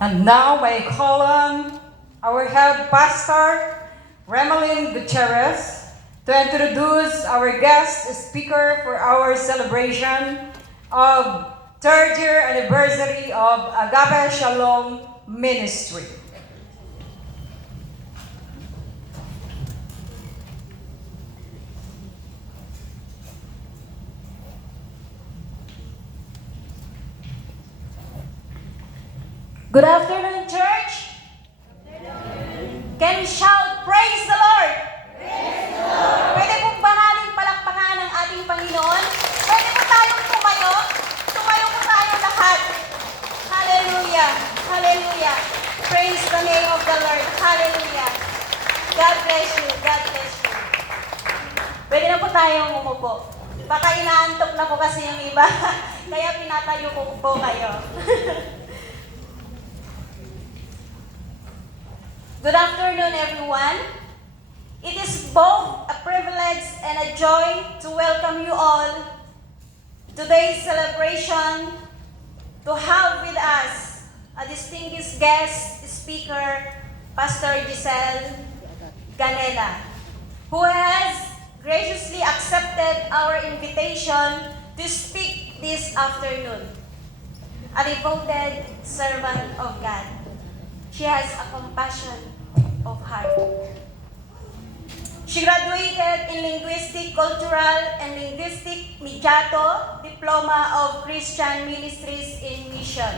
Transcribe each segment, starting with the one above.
And now may I call on our head pastor, Remelin Gutierrez, to introduce our guest speaker for our celebration of third year anniversary of Agape Shalom Ministry. Good afternoon, church. Can we shout, praise the Lord? Praise the Lord! Pwede pong banaling palakpakan ng ating Panginoon. Pwede po tayong tumayo. Tumayo po tayo lahat. Hallelujah. Hallelujah. Praise the name of the Lord. Hallelujah. God bless you. God bless you. Pwede na po tayong umupo. Baka inaantok na po kasi yung iba. Kaya pinatayo ko po kayo. Good afternoon, everyone. It is both a privilege and a joy to welcome you all to today's celebration, to have with us a distinguished guest speaker, Pastor Giselle Ganela, who has graciously accepted our invitation to speak this afternoon. A devoted servant of God. She has a compassion of heart. She graduated in Linguistic, Cultural, and Linguistic Mediato Diploma of Christian Ministries in Mission.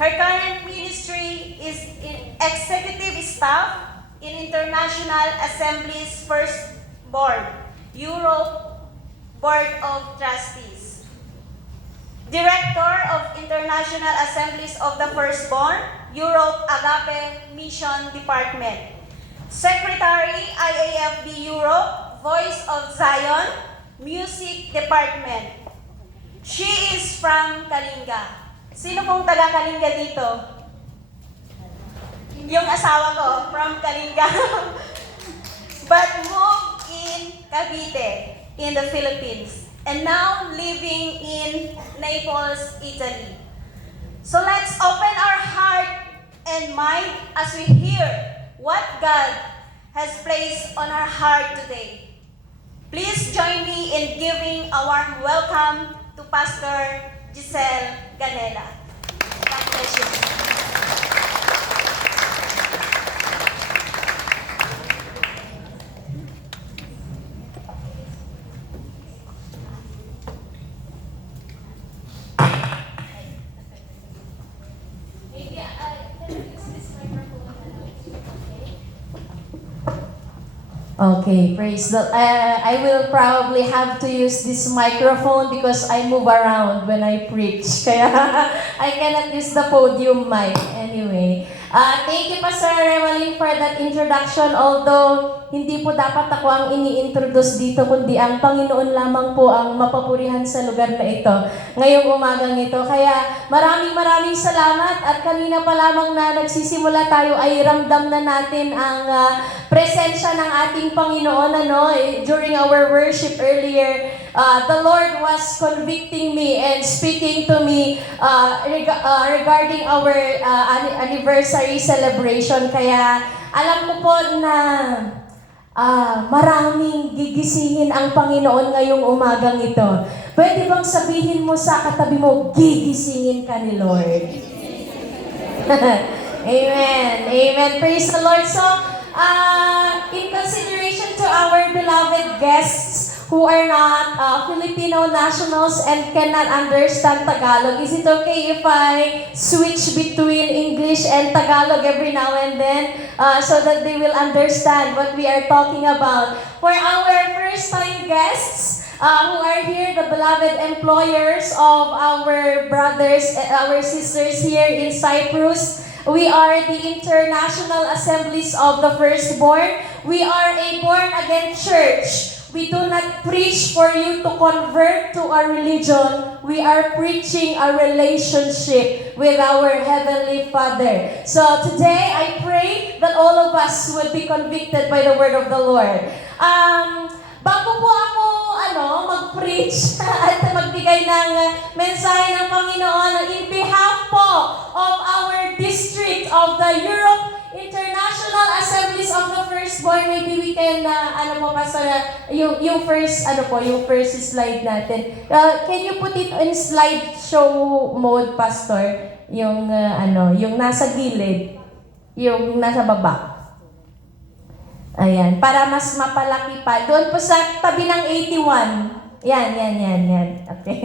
Her current ministry is in Executive Staff in International Assembly's First Board, Europe Board of Trustees. Director of International Assemblies of the Firstborn, Europe Agape Mission Department. Secretary, IAFB Europe, Voice of Zion, Music Department. She is from Kalinga. Sino pong taga Kalinga dito? Yung asawa ko, from Kalinga. But moved in Cavite, in the Philippines. And now living in Naples, Italy. So let's open our heart and mind as we hear what God has placed on our heart today. Please join me in giving a warm welcome to Pastor Giselle Ganela. God bless you. Okay, praise the I will probably have to use this microphone because I move around when I preach. Kaya I cannot use the podium mic anyway. Thank you, Pastor Remelin, for that introduction. Although, hindi po dapat ako ang ini-introduce dito, kundi ang Panginoon lamang po ang mapapurihan sa lugar na ito, ngayong umagang ito. Kaya maraming salamat at kanina pa lamang na nagsisimula tayo ay ramdam na natin ang presensya ng ating Panginoon. During our worship earlier, the Lord was convicting me and speaking to me regarding our anniversary celebration. Kaya alam ko po na maraming gigisingin ang Panginoon ngayong umagang ito. Pwede bang sabihin mo sa katabi mo, gigisingin ka ni Lord? Amen. Amen. Praise the Lord. So, in consideration to our beloved guests who are not Filipino nationals and cannot understand Tagalog, is it okay if I switch between English and Tagalog every now and then so that they will understand what we are talking about? For our first-time guests who are here, the beloved employers of our brothers, our sisters here in Cyprus, we are the International Assemblies of the Firstborn. We are a born-again church. We do not preach for you to convert to a religion. We are preaching a relationship with our Heavenly Father. So today, I pray that all of us would be convicted by the word of the Lord. Bago po ako mag-preach at magbigay ng mensahe ng Panginoon, in behalf po of our District of the Europe International Assemblies of the Firstborn. Maybe we can, Pastor, yung first slide natin. Can you put it in slideshow mode, Pastor? Yung, yung nasa gilid. Yung nasa baba. Ayan, para mas mapalaki pa. Doon po sa tabi ng 81. Yan. Okay.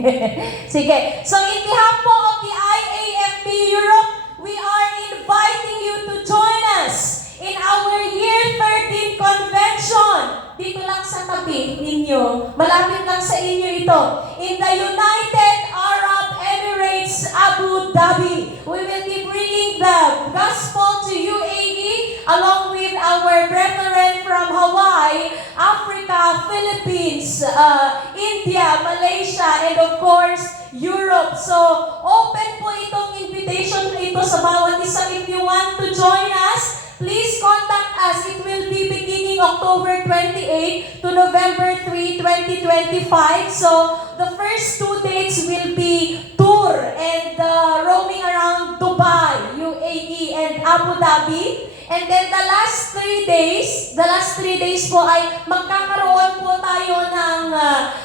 Sige. So, in behalf po of the IAFB Europe, we are inviting you to join us in our Year 13 Convention. Dito lang sa tabi ninyo. Malapit lang sa inyo ito. In the United Arab Emirates, Abu Dhabi. We will be bringing the gospel to UAE along with our brethren from Hawaii, Africa, Philippines, India, Malaysia, and of course, Europe. So, open po itong invitation ito sa bawat isa. If you want to join us, please contact us. It will be beginning October 28 to November 3, 2025. So, the first 2 dates will be tour and roaming around Dubai, UAE, and Abu Dhabi. And then the last 3 days po ay magkakaroon po tayo ng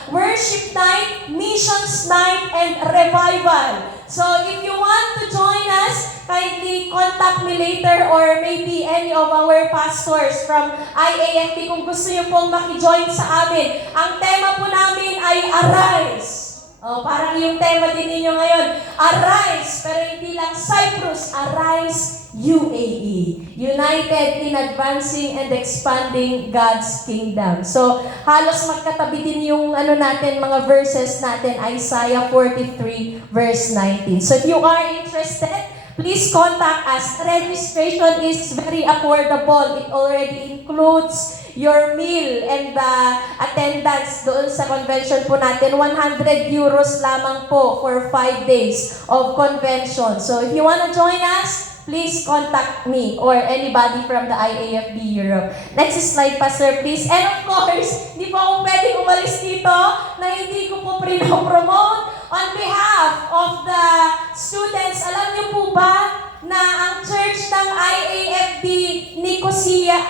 worship night, missions night, and revival. So if you want to join us, kindly contact me later or maybe any of our pastors from IAFP kung gusto niyo pong makijoin sa amin. Ang tema po namin ay Arise. Parang yung tema din ninyo ngayon, Arise, pero hindi lang Cyprus, Arise UAE, United in Advancing and Expanding God's Kingdom. So, halos magkatabi din yung natin, mga verses natin, Isaiah 43 verse 19. So, if you are interested, please contact us. Registration is very affordable. It already includes your meal and the attendance doon sa convention po natin. 100 euros lamang po for 5 days of convention. So if you want to join us, please contact me or anybody from the IAFB Europe. Next slide, Pastor, please. And of course, hindi po ako pwedeng umalis dito na hindi ko po promote on behalf of the students. Alam niyo po ba na ang church ng IAFB Nicosia,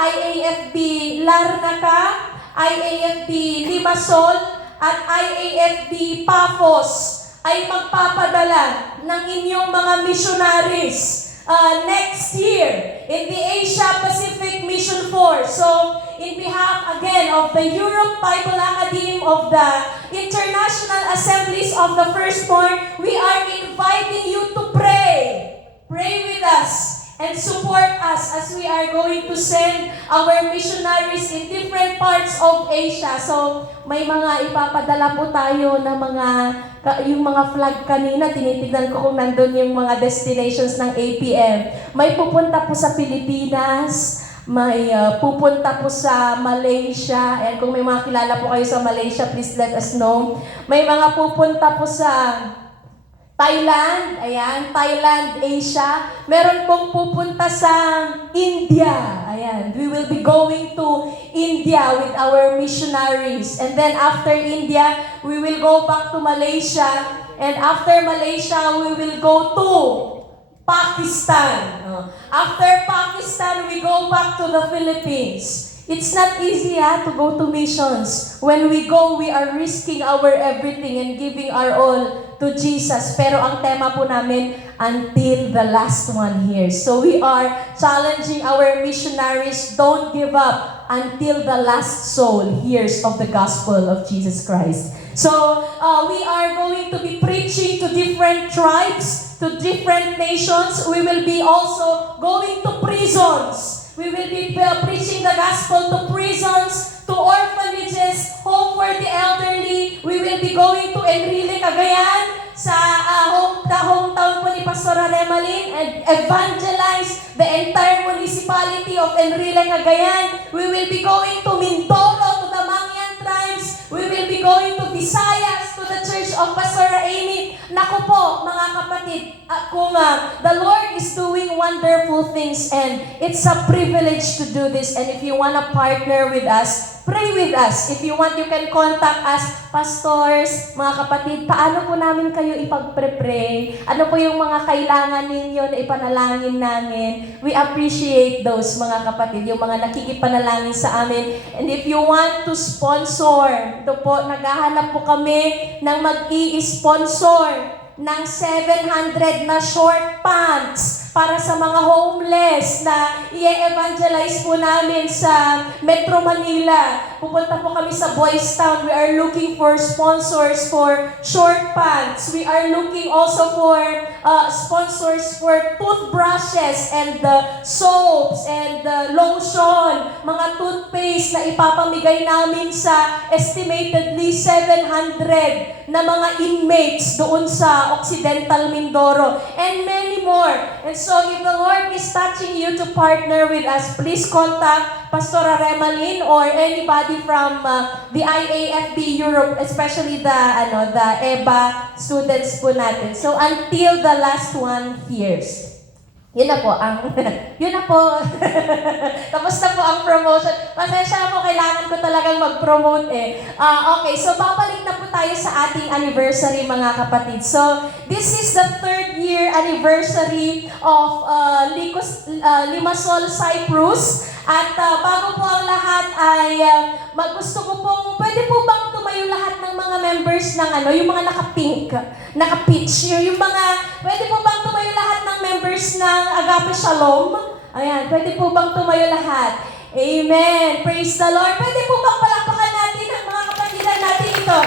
IAFB Larnaca, IAFB Limassol, at IAFB Paphos ay magpapadala ng inyong mga missionaries next year in the Asia Pacific Mission Force. So, in behalf again of the Europe Bible Academy of the International Assemblies of the Firstborn, we are inviting you to pray. Pray with us and support us as we are going to send our missionaries in different parts of Asia. So, may mga ipapadala po tayo na yung mga flag kanina, tinitignan ko kung nandun yung mga destinations ng APM. May pupunta po sa Pilipinas, may pupunta po sa Malaysia, and kung may mga kilala po kayo sa Malaysia, please let us know. May mga pupunta po sa Thailand, ayan, Thailand, Asia. Meron pong pupunta sa India, ayan. We will be going to India with our missionaries. And then after India, we will go back to Malaysia. And after Malaysia, we will go to Pakistan. After Pakistan, we go back to the Philippines. It's not easy to go to missions. When we go, we are risking our everything and giving our all to Jesus. Pero ang tema po namin, until the last one here. So we are challenging our missionaries, don't give up until the last soul hears of the gospel of Jesus Christ. So we are going to be preaching to different tribes, to different nations. We will be also going to prisons. We will be preaching the gospel to prisons, to orphanages, home for the elderly. We will be going to Enrile, Cagayan, sa hometown po ni Pastor Remalin, and evangelize the entire municipality of Enrile, Cagayan. We will be going to Mindoro, to the Mangyan tribes. We will be going to Visayas, to the church of Pastor Amy. Naku po, mga kapatid, kung the Lord is doing wonderful things and it's a privilege to do this. And if you want to partner with us, pray with us. If you want, you can contact us, pastors, mga kapatid, paano po namin kayo ipag-pray? Ano po yung mga kailangan ninyo na ipanalangin namin? We appreciate those, mga kapatid, yung mga nakikipanalangin sa amin. And if you want to sponsor, ito po, naghahanap po kami ng mag-i-sponsor ng 700 na short pants para sa mga homeless na i-evangelize po namin sa Metro Manila. Pupunta po kami sa Boys Town. We are looking for sponsors for short pants. We are looking also for sponsors for toothbrushes and soaps and lotion, mga toothpaste na ipapamigay namin sa estimatedly 700 na mga inmates doon sa Occidental Mindoro, and many more. And so if the Lord is touching you to partner with us, please contact Pastora Remalyn or anybody from the IAFB Europe, especially the EBA students po natin. So until the last one hears. Yun na po yun na po. Tapos na po ang promotion. Pasensya na po, kailangan ko talagang mag-promote okay, so babalik na po tayo sa ating anniversary, mga kapatid. So, this is the 3rd year anniversary of Limassol Cyprus. At bago po ang lahat ay gusto ko pong, pwede po bang tumayo lahat ng mga members ng yung mga naka-pink, naka-peach, yung mga, pwede po bang tumayo lahat ng members ng Agape Shalom? Ayan, pwede po bang tumayo lahat? Amen. Praise the Lord. Pwede po bang palakpakan natin ang mga kapatidan natin ito?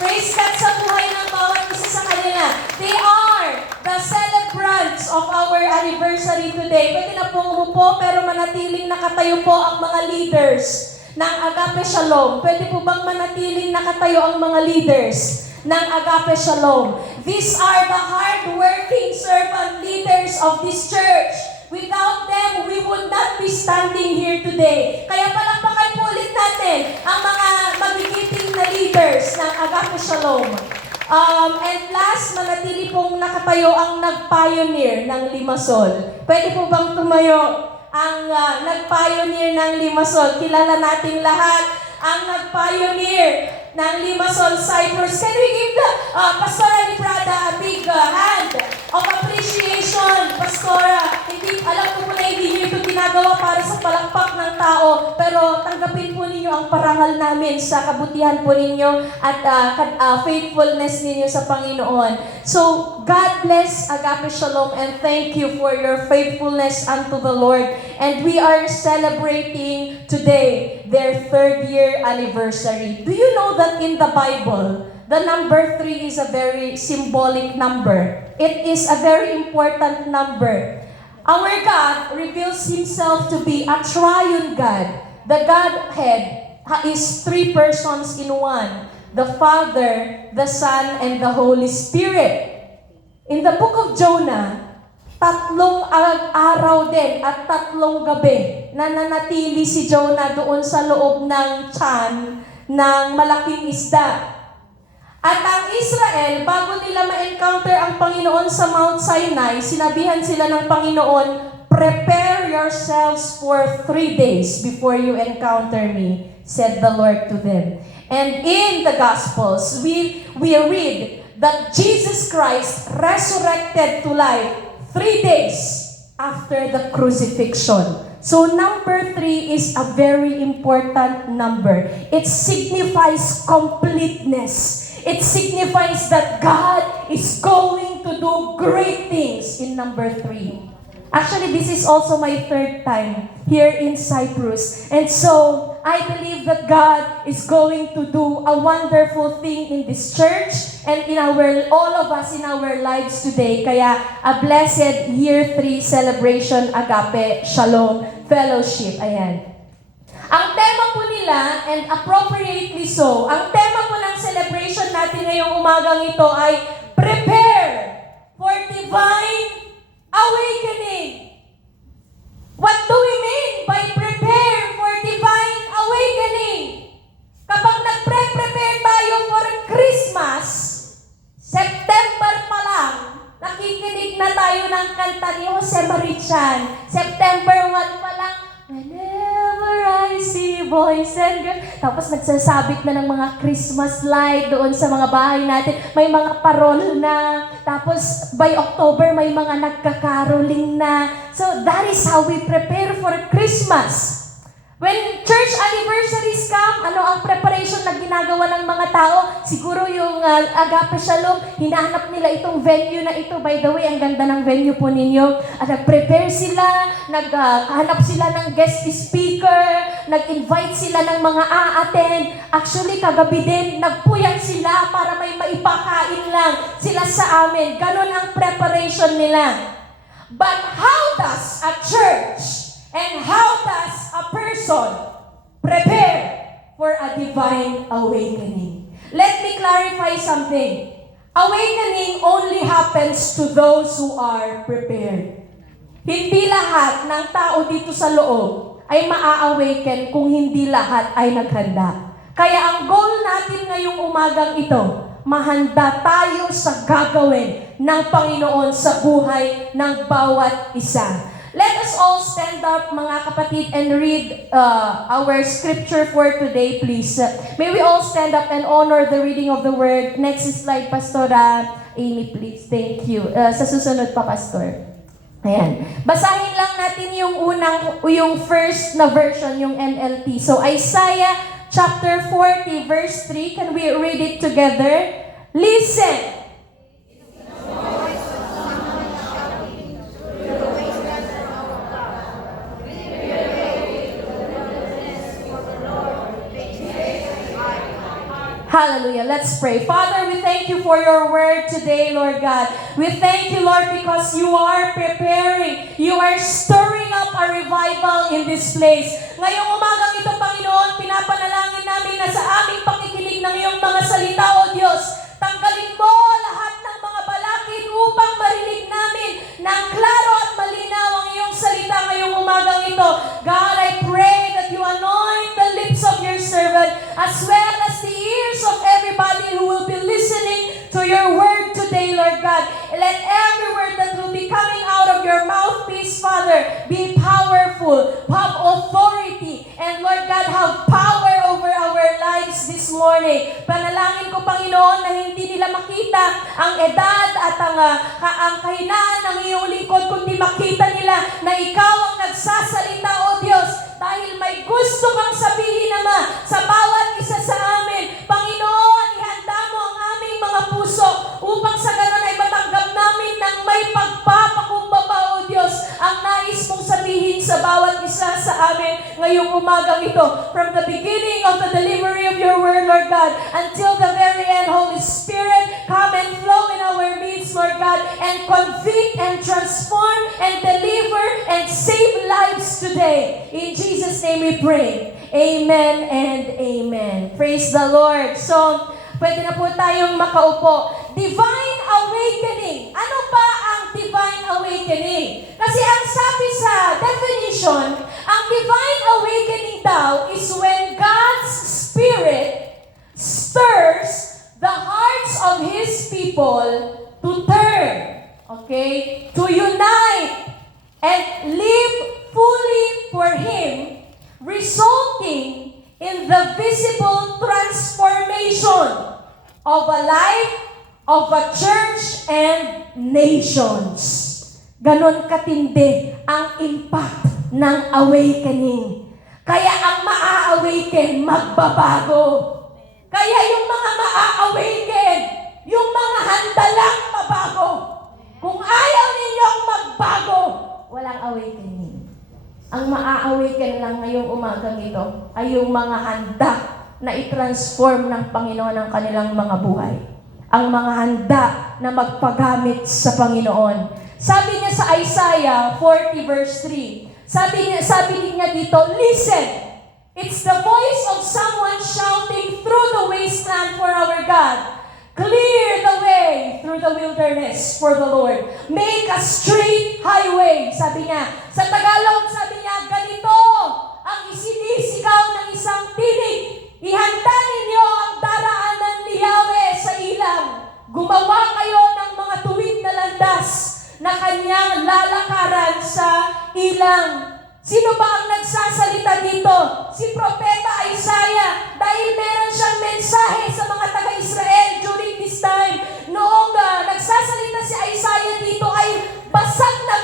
Praise God sa buhay ng bawat isa sa kanila. They are the celebrants of our anniversary today. Pwede na pong umupo pero manatiling nakatayo po ang mga leaders ng Agape Shalom. Pwede po bang manatiling nakatayo ang mga leaders ng Agape Shalom? These are the hard-working servant leaders of this church. Without them, we would not be standing here today. Kaya palakpakan po ulit natin ang mga magigiting na leaders ng Agape Shalom. And last, manatili pong nakatayo ang nag-pioneer ng Limassol. Pwede po bang tumayo ang nag-pioneer ng Limassol? Kilala nating lahat ang nag-pioneer ng Limassol Cyprus. Can we give the Pastora Librada a big hand of appreciation, Pastora? Alam ko po na hindi niyo ito ginagawa para sa palakpak ng tao, pero tanggapin po ninyo ang parangal namin sa kabutihan po ninyo at faithfulness ninyo sa Panginoon. So, God bless Agape Shalom and thank you for your faithfulness unto the Lord. And we are celebrating today their 3rd year anniversary. Do you know that in the Bible, the number 3 is a very symbolic number? It is a very important number. Our God reveals Himself to be a triune God. The Godhead is 3 persons in one. The Father, the Son, and the Holy Spirit. In the book of Jonah, 3 araw din at 3 gabi na nanatili si Jonah doon sa loob ng tiyan ng malaking isda. At ang Israel, bago nila ma-encounter ang Panginoon sa Mount Sinai, sinabihan sila ng Panginoon, prepare yourselves for 3 days before you encounter me, said the Lord to them. And in the Gospels, we read that Jesus Christ resurrected to life 3 days after the crucifixion. So number 3 is a very important number. It signifies completeness. It signifies that God is going to do great things in number 3. Actually, this is also my 3rd time here in Cyprus. And so, I believe that God is going to do a wonderful thing in this church and in all of us in our lives today. Kaya, a blessed Year 3 celebration, Agape Shalom Fellowship. Ayan. Ang tema po nila, and appropriately so, ang tema po ng celebration natin ngayong umagang ito ay Prepare for Divine Awakening. What do we mean by prepare for divine awakening? Kapag nagpre-prepare tayo for Christmas, September pa lang, nakikinig na tayo ng kanta ni Jose Marichan. September 1 pa lang, whenever I see boys and girls. Tapos nagsasabit na ng mga Christmas light doon sa mga bahay natin. May mga parol na. Tapos by October, may mga nagkakaroling na. So that is how we prepare for Christmas. When church anniversaries come, ano ang preparation na ginagawa ng mga tao? Siguro yung Agape Shalom, hinahanap nila itong venue na ito. By the way, ang ganda ng venue po ninyo. At nag-prepare sila, naghanap sila ng guest speaker, nag-invite sila ng mga a-attend. Actually, kagabi din, nagpuyat sila para may maipakain lang sila sa amin. Ganon ang preparation nila. But how does a church and how does a person prepare for a divine awakening? Let me clarify something. Awakening only happens to those who are prepared. Hindi lahat ng tao dito sa loob ay maa-awaken kung hindi lahat ay naghanda. Kaya ang goal natin ngayong umagang ito, mahanda tayo sa gagawin ng Panginoon sa buhay ng bawat isa. Let us all stand up, mga kapatid, and read our scripture for today, please. May we all stand up and honor the reading of the word. Next slide, Pastora Amy, please. Thank you. Sa susunod pa, Pastor. Ayan. Basahin lang natin yung first na version, yung NLT. So, Isaiah chapter 40, verse 3. Can we read it together? Listen. Hallelujah. Let's pray. Father, we thank you for your word today, Lord God. We thank you, Lord, because you are preparing. You are stirring up a revival in this place. Ngayong umagang ito, Panginoon, pinapanalangin namin na sa aming pakikinig ng iyong mga salita, O Diyos, tanggalin mo lahat ng mga balakid upang marinig namin ng klaro at malinaw ang iyong salita ngayong umagang ito. God, I pray that you anoint the lips of your servant as well as the ears of everybody who will be listening to your word today, Lord God. Let every word that will be coming out of your mouthpiece, Father, be powerful, have authority, and Lord God, have power over our lives this morning. Panalangin ko, Panginoon, na hindi nila makita ang edad at ang kahinaan ng iyong lingkod, kundi makita nila na ikaw ang nagsasalita, O Diyos, dahil may gusto kang sabihin, Ama, sa bawat isa sa amin. Panginoon, ihanda mo ang aming mga puso upang sa ganon ay matanggap namin ng may pagpapakumbaba, O Diyos, ang nais mong sabihin sa bawat isa sa amin ngayong umagang ito. From the beginning of the delivery of your word, Lord God, until the very end, Holy Spirit, come and flow in our midst, Lord God, and convict and transform and deliver and save lives today. In Jesus' name we pray. Amen and amen. Praise the Lord. So, pwede na po tayong makaupo. Divine awakening. Ano ba ang divine awakening? Kasi ang sabi sa definition, ang divine awakening daw is when God's Spirit stirs the hearts of His people to turn, okay, to unite and live fully for Him, resulting in the visible transformation of a life, of a church, and nations. Ganon katindi ang impact ng awakening. Kaya ang maa-awaken, magbabago. Kaya yung mga maa-awaken, yung mga handa lang mabago. Kung ayaw ninyong magbago, walang awakening. Ang maa-awaken lang ngayong umagang ito ay yung mga handa na i-transform ng Panginoon ang kanilang mga buhay. Ang mga handa na magpagamit sa Panginoon. Sabi niya sa Isaiah 40 verse 3, sabi niya dito, listen! It's the voice of someone shouting through the wasteland for our God. Clear the way through the wilderness for the Lord. Make a straight highway. Sabi niya. Sa Tagalog, sabi niya, ganito ang isinisigaw ng isang tinig. Ihanda ninyo ang daraanan ni Yahweh sa ilang. Gumawa kayo ng mga tuwid na landas na kanyang lalakaran sa ilang. Sino ba ang nagsasalita dito? Si Propeta Isaiah. dahil meron siyang mensahe sa mga taga-Israel during this time. Noong nagsasalita si Isaiah dito ay basag na,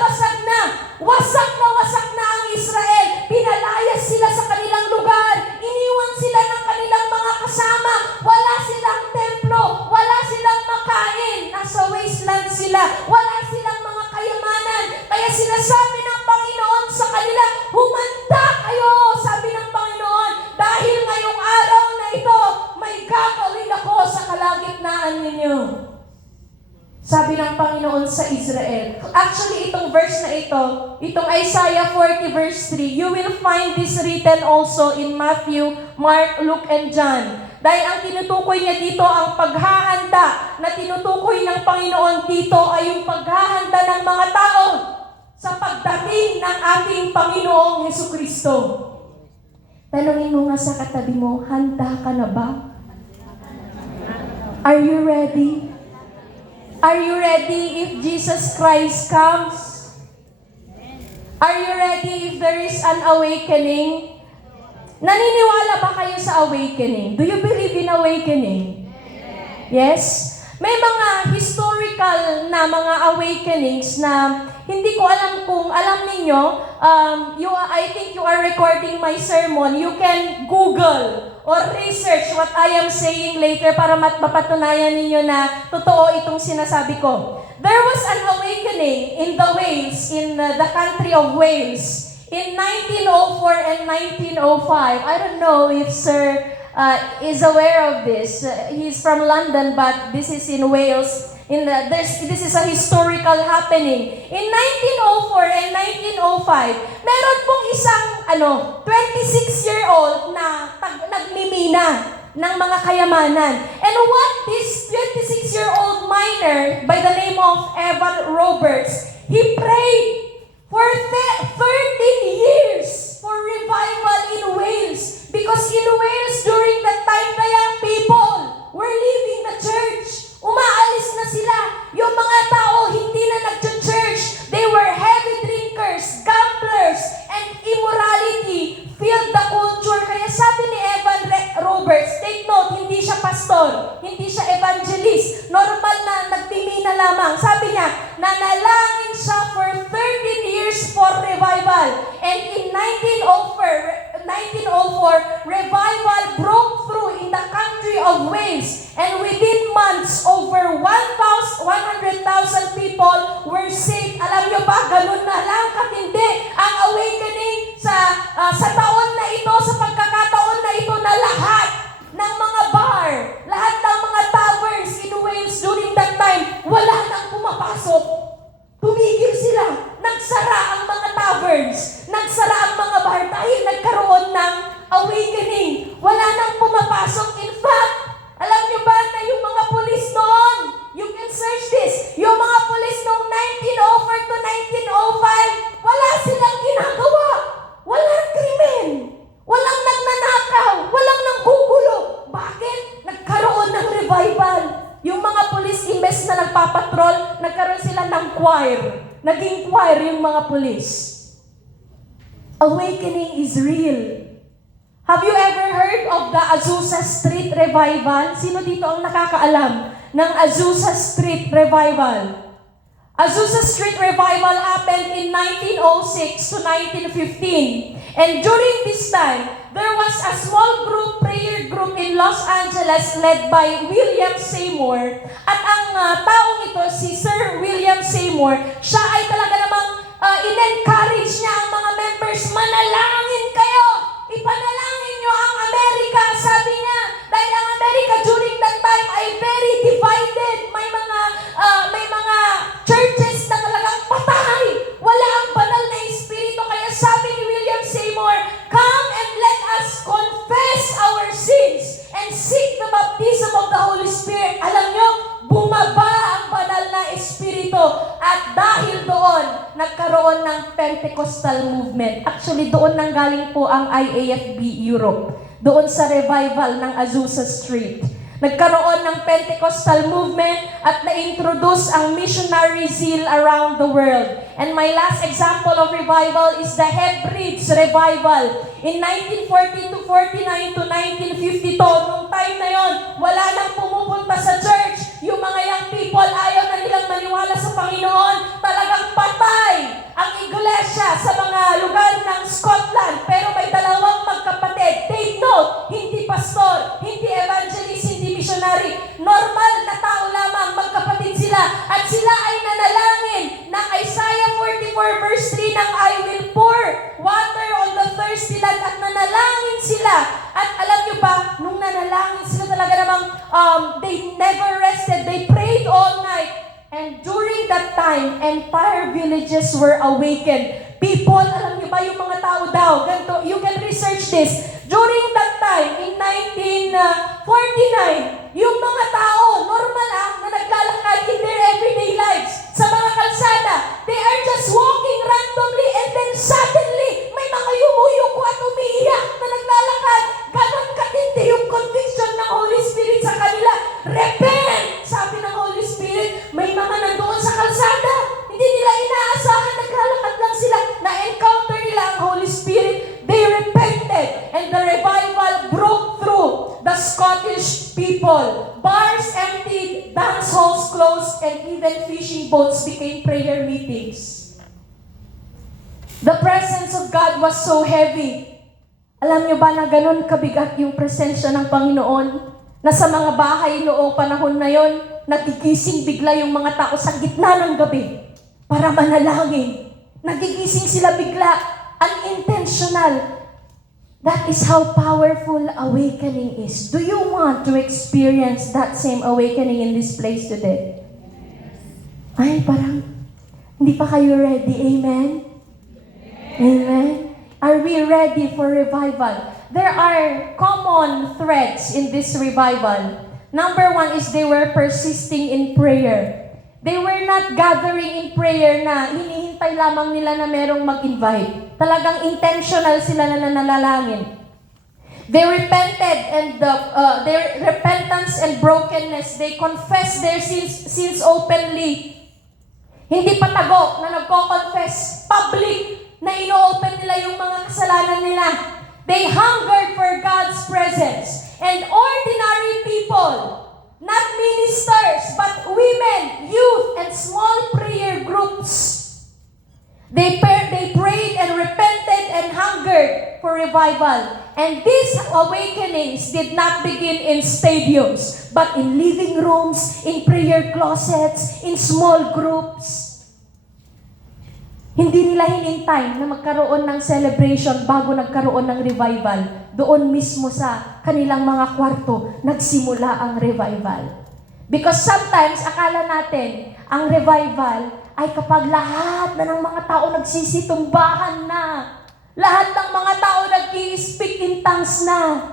wasak na ang Israel. Pinalayas sila sa kanilang lugar, iniwan sila ng kanilang mga kasama, wala silang templo, wala silang makain, nasa wasteland sila, wala silang mga kayamanan. Kaya sinasabi ng Panginoon sa kanila, humanda kayo, sabi ng Panginoon, dahil ngayong araw na ito, may gagawin ako sa kalagitnaan ninyo. Sabi ng Panginoon sa Israel. Actually, itong verse na ito, itong Isaiah 40 verse 3, you will find this written also in Matthew, Mark, Luke, and John. Dahil ang tinutukoy niya dito, ang paghahanda na tinutukoy ng Panginoon dito ay yung paghahanda ng mga tao sa pagdating ng ating Panginoong Hesukristo. Tanungin mo nga sa katabi mo, handa ka na ba? Are you ready? Are you ready if Jesus Christ comes? Are you ready if there is an awakening? Naniniwala ba kayo sa awakening? Do you believe in awakening? Yes? May mga historical na mga awakenings na hindi ko alam kung alam ninyo, I think you are recording my sermon. You can Google or research what I am saying later para mapatunayan ninyo na totoo itong sinasabi ko. There was an awakening in the Wales, in the country of Wales, in 1904 and 1905. I don't know if Sir is aware of this. He's from London, but this is in Wales. This is a historical happening. In 1904 and 1905, meron pong isang 26-year-old na nagmimina ng mga kayamanan. And what this 26-year-old miner by the name of Evan Roberts, he prayed for 13 years for revival in Wales. Because in Wales, during that time, the young people were leaving the church. Umaalis na sila. Yung mga tao hindi na nag-church. They were heavy drinkers, gamblers, and immorality filled the culture. Kaya sabi ni Evan Roberts, take note, hindi siya pastor, hindi siya evangelist, normal na nagpimina lamang. Sabi niya, nanalangin siya for 13 years for revival. And in 1904, revival broke through in the country of Wales. And within months, over 100,000 people were saved. Alam niyo ba, ganun na lang katindi ang awakening sa taon na ito, sa pagkakataon na ito na lahat ng mga bar, lahat ng mga taverns in Wales during that time, wala nang pumapasok. Tumigil sila. Nagsara ang mga taverns. Nagsara ang mga bar dahil nagkaroon ng awakening. Wala nang pumapasok. In fact, alam niyo ba na yung mga pulis noon, you can search this, yung mga pulis noong 1904 to 1905, wala silang ginagawa. Walang krimen. Walang nagnanakaw. Walang nanggugulo. Bakit? Nagkaroon ng revival. Yung mga pulis, imbes na nagpapatrol, nagkaroon sila ng choir. Naging choir yung mga pulis. Awakening is real. Have you ever heard of the Azusa Street Revival? Sino dito ang nakakaalam ng Azusa Street Revival? Azusa Street Revival happened in 1906 to 1915. And during this time, there was a small prayer group in Los Angeles led by William Seymour. At ang taong ito, si Sir William Seymour, siya ay talaga namang in-encourage niya ang mga members, manalangin kayo! Ipanalangin niyo ang Amerika, sabi niya. Dahil ang Amerika during that time ay very divided. May mga churches na talagang patay. Wala ang banal na espiritu. Kaya sabi ni William Seymour, come and let us confess our sins and seek the baptism of the Holy Spirit. Alam niyo, bumaba ang banal na espiritu. At dahil doon, nagkaroon ng Pentecostal movement. Actually, doon nanggaling po ang IAFB Europe. Doon sa revival ng Azusa Street. Nagkaroon ng Pentecostal movement at na-introduce ang missionary zeal around the world. And my last example of revival is the Hebrides revival. In 1940 to 49 to 1952, nung time na yon, wala nang pumupunta sa church. Yung mga young people, ayaw na nilang maniwala sa Panginoon. Talagang patay ang iglesia sa mga lugar ng Scotland. Pero may dalawang magkapatid. Take note, hindi pastor, hindi evangelist, hindi missionary. Normal na tao lamang, magkapatid sila. At sila ay nanalangin ng Isaiah 44 verse 3 ng I will pour water on the thirsty land, at nanalangin sila. At alam nyo ba, nung nanalangin sila talaga namang they never rested. They prayed all night. And during that time, entire villages were awakened. People, alam niyo ba yung mga tao daw, ganito, you can research this. During that time, in 1949, yung mga tao, normal na naglalakad in their everyday lives, sa mga kalsada, they are just walking randomly, and then suddenly, may mga yumuyuko at umiiyak na naglalakad. Ganon katindi yung conviction ng Holy Spirit sa kanila. Repent! Sabi ng Holy Spirit, may mga nandoon sa kalsada. Hindi nila inaasahan, naglalakad lang sila. Na-encounter nila ang Holy Spirit. They repented, and the revival broke through the Scottish people. Bars emptied, dance halls closed, and even fishing boats became prayer meetings. The presence of God was so heavy. Alam niyo ba na ganun kabigat yung presensya ng Panginoon? Na sa mga bahay noong panahon na yon, nagigising bigla yung mga tao sa gitna ng gabi para manalangin. Nagigising sila bigla. Unintentional. That is how powerful awakening is. Do you want to experience that same awakening in this place today? Ay, parang hindi pa kayo ready. Amen? Amen? Are we ready for revival? There are common threads in this revival. Number one is they were persisting in prayer. They were not gathering in prayer na hinihintay lamang nila na merong mag-invite. Talagang intentional sila na nanalangin. They repented, and their repentance and brokenness, they confessed their sins openly. Hindi patago na nagko-confess, public, na ino-open nila yung mga kasalanan nila. They hungered for God's presence. And ordinary people, not ministers, but women, youth, and small prayer groups. They prayed and repented and hungered for revival. And these awakenings did not begin in stadiums, but in living rooms, in prayer closets, in small groups. Hindi nila hinintay na magkaroon ng celebration bago nagkaroon ng revival. Doon mismo sa kanilang mga kwarto, nagsimula ang revival. Because sometimes, akala natin, ang revival ay kapag lahat na ng mga tao nagsisitumbahan na. Lahat ng mga tao nag-i-speak in tongues na.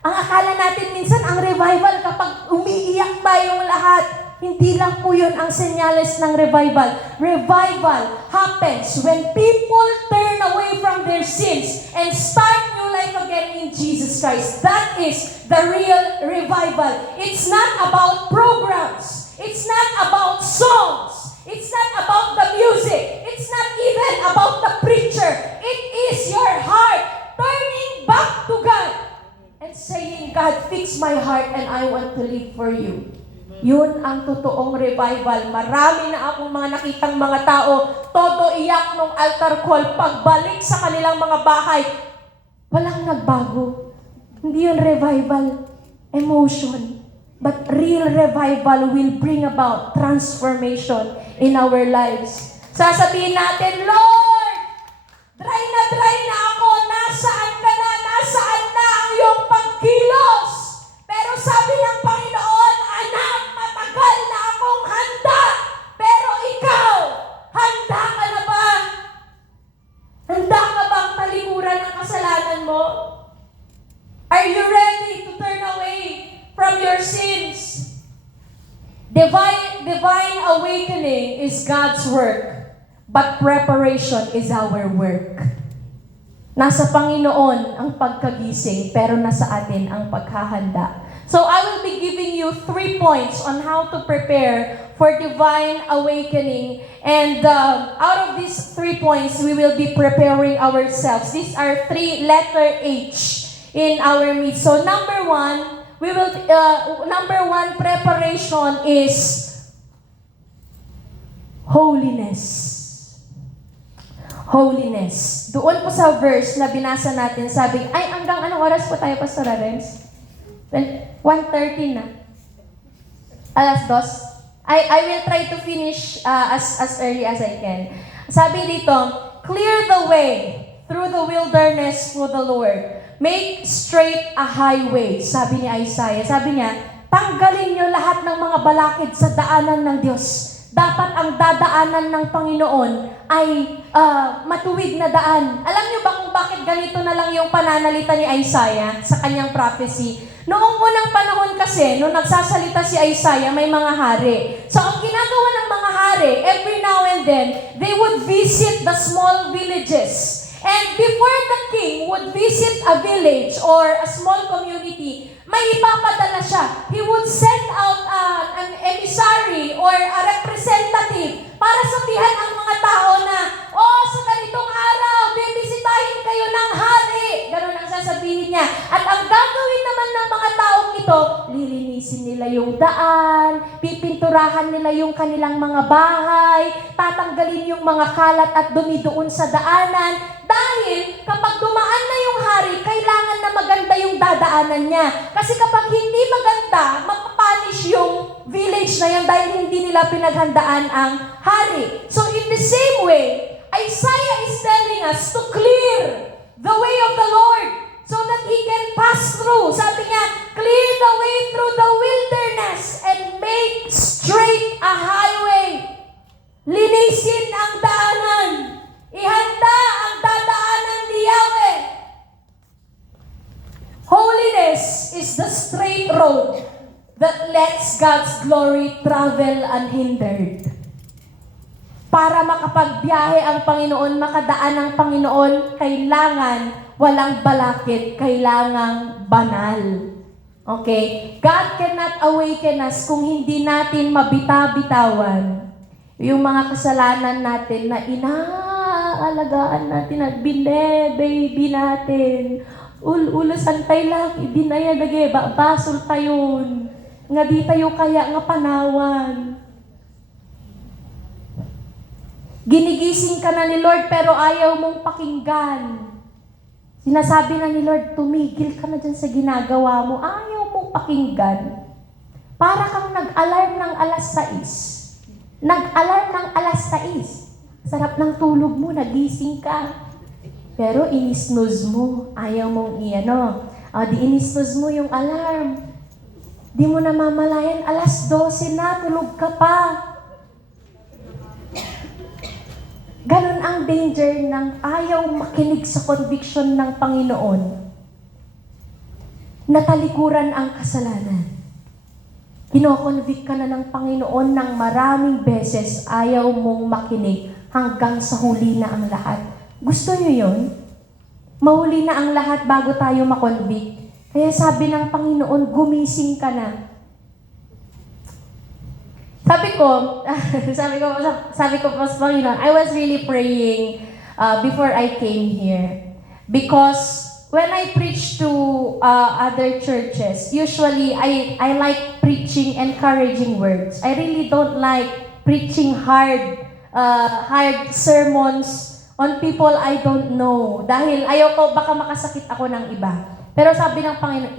Ang akala natin minsan, ang revival kapag umiiyak tayong lahat. Hindi lang po yun ang senyales ng revival. Revival happens when people turn away from their sins and start new life again in Jesus Christ. That is the real revival. It's not about programs. It's not about songs. It's not about the music. It's not even about the preacher. It is your heart turning back to God and saying, God, fix my heart and I want to live for you. Yun ang totoong revival. Marami na akong mga nakitang mga tao, todo iyak nung altar call, pagbalik sa kanilang mga bahay, walang nagbago. Hindi yun revival, emotion. But real revival will bring about transformation in our lives. Sasabihin natin, Lord, dry na ako, nasaan ka na, nasaan na ang iyong pagkilos? Pero sabi ng Panginoon, anak, matagal na akong handa. Pero ikaw, handa ka na ba? Handa ka bang talikuran ang kasalanan mo? Are you ready to turn away from your sins? Divine awakening is God's work, but preparation is our work. Nasa Panginoon ang pagkagising, pero nasa atin ang paghahanda. So I will be giving you 3 points on how to prepare for divine awakening. And out of these 3 points, we will be preparing ourselves. These are 3 letter H in our midst. So number 1, number 1 preparation is holiness. Holiness. Doon po sa verse na binasa natin, sabi, ay, hanggang anong oras po tayo, Pastor Renz? 1:30 na. Alas 2. I will try to finish as early as I can. Sabi dito, clear the way through the wilderness for the Lord. Make straight a highway, sabi ni Isaiah. Sabi niya, tanggalin niyo lahat ng mga balakid sa daanan ng Diyos. Dapat ang dadaanan ng Panginoon ay matuwid na daan. Alam niyo ba kung bakit ganito na lang yung pananalita ni Isaiah sa kanyang prophecy? Noong unang panahon kasi, nung nagsasalita si Isaiah, may mga hari. So ang ginagawa ng mga hari, every now and then, they would visit the small villages. And before the king would visit a village or a small community, may ipapadala siya. He would send out an emissary or a representative para sabihan ang mga tao na, sa ganitong araw, bibisitahin kayo ng hari. Ganun ang sasabihin niya. At ang gagawin naman ng mga taong ito, lilinisin nila yung daan, pipinturahan nila yung kanilang mga bahay, tatanggalin yung mga kalat at dumi doon sa daanan. Dahil kapag dumaan na yung hari, kailangan na maganda yung dadaanan niya. Kasi kapag hindi maganda, mapapanish yung village na yan dahil hindi nila pinaghandaan ang hari. So in the same way, Isaiah is telling us to clear the way of the Lord so that He can pass through. Sabi niya, clear the way through the wilderness and make straight a highway. Linisin ang daanan. Ihanda ang dadaanan ni Yahweh. Holiness is the straight road that lets God's glory travel unhindered. Para makapagbiyahe ang Panginoon, makadaan ang Panginoon, kailangan walang balakid, kailangang banal. Okay? God cannot awaken us kung hindi natin mabita-bitawan yung mga kasalanan natin na inaalagaan natin at baby natin. Ulo santay lang, ibinaya dage, basol tayon. Nga di tayo kaya nga panawan. Ginigising ka na ni Lord pero ayaw mong pakinggan. Sinasabi na ni Lord, tumigil ka na dyan sa ginagawa mo. Ayaw mong pakinggan. Para kang nag-alarm ng alas 6. Nag-alarm ng alas 6. Sarap ng tulog mo, nagising ka. Pero inisnooze mo, ayaw mong di inisnooze mo yung alarm. Di mo na mamalayan, alas 12 na, tulog ka pa. Ganon ang danger ng ayaw makinig sa conviction ng Panginoon. Natalikuran ang kasalanan. Kino-convict ka na ng Panginoon ng maraming beses, ayaw mong makinig hanggang sa huli na ang lahat. Gusto niyo yun? Mahuli na ang lahat bago tayo makonvict. Kaya sabi ng Panginoon, gumising ka na. Sabi ko, Mas Panginoon, I was really praying before I came here. Because when I preach to other churches, usually I like preaching encouraging words. I really don't like preaching hard sermons on people I don't know. Dahil ayoko, baka makasakit ako ng iba. Pero sabi ng Panginoon,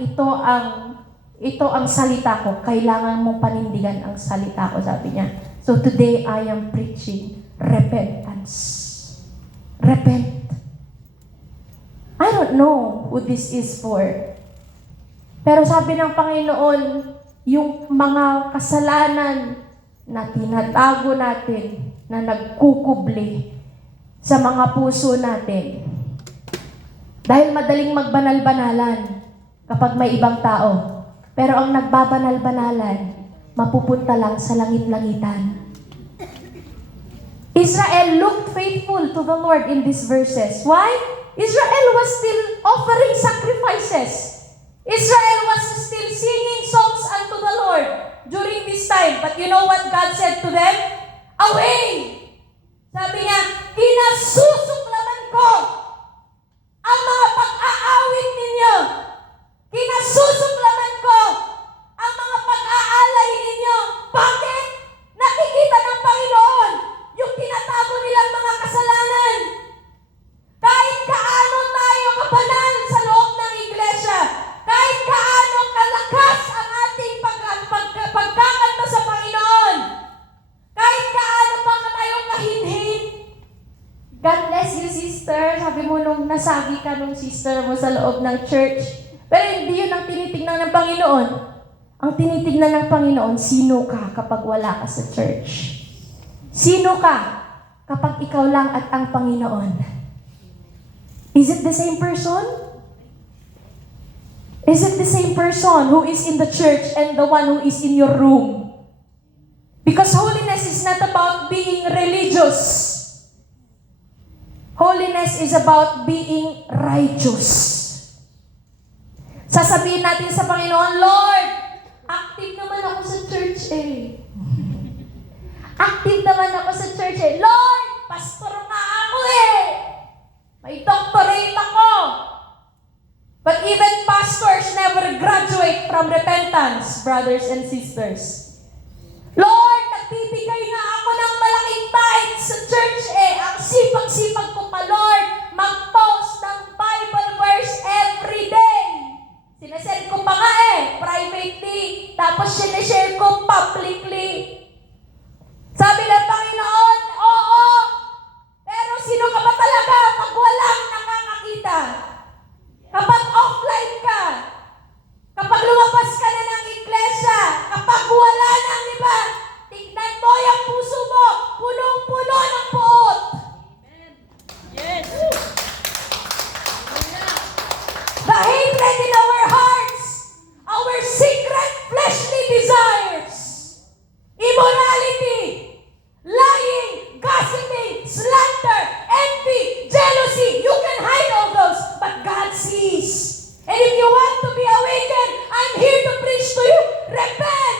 ito ang salita ko. Kailangan mong panindigan ang salita ko, sabi niya. So today, I am preaching repentance. Repent. I don't know who this is for. Pero sabi ng Panginoon, yung mga kasalanan na tinatago natin, na nagkukubli sa mga puso natin. Dahil madaling magbanal-banalan kapag may ibang tao. Pero ang nagbabanal-banalan, mapupunta lang sa langit-langitan. Israel looked faithful to the Lord in these verses. Why? Israel was still offering sacrifices. Israel was still singing songs unto the Lord during this time. But you know what God said to them? Away! Sabi niya, kinasusuklaman ko ang mga pag-aawit ninyo. Kinasusuklaman ko ang mga pag-aalay ninyo. Bakit? Nakikita ng Panginoon yung tinatago nilang mga kasalanan. Kahit kaano tayo kabanal sa loob ng iglesia, kahit kaano kalakas ang ating pagkakanta sa Panginoon, kahit kaano pa tayong kahinhin. God bless you, sister. Sabi mo nung nasabi ka nung sister mo sa loob ng church. Pero hindi yun ang tinitignan ng Panginoon. Ang tinitignan ng Panginoon, sino ka kapag wala ka sa church? Sino ka kapag ikaw lang at ang Panginoon? Is it the same person? Is it the same person who is in the church and the one who is in your room? Because holiness is not about being religious. Holiness is about being righteous. Sasabihin natin sa Panginoon, Lord, active naman ako sa church eh. Active naman ako sa church eh. Lord, pastor nga ako eh. May doctorate ako. But even pastors never graduate from repentance, brothers and sisters. Lord, nagbibigay nga ako ng malaking tithe sa church eh. Ang sipag-sipag ko pa, Lord, mag-post ng Bible verse every day. Sinesend ko pa nga eh, privately. Tapos sineshare ko publicly. Sabi ng Panginoon, oo. Pero sino ka ba talaga pag walang nakakakita? Kapag offline ka, kapag lumabas ka na ng iglesia, kapag wala ng iba, tignan mo yung puso mo, punong-puno ng puot. Yes. The hatred in our hearts, our secret fleshly desires, immorality, lying, gossiping, slander, envy, jealousy. You can hide all those, but God sees. And if you want to be awakened, I'm here to preach to you. Repent!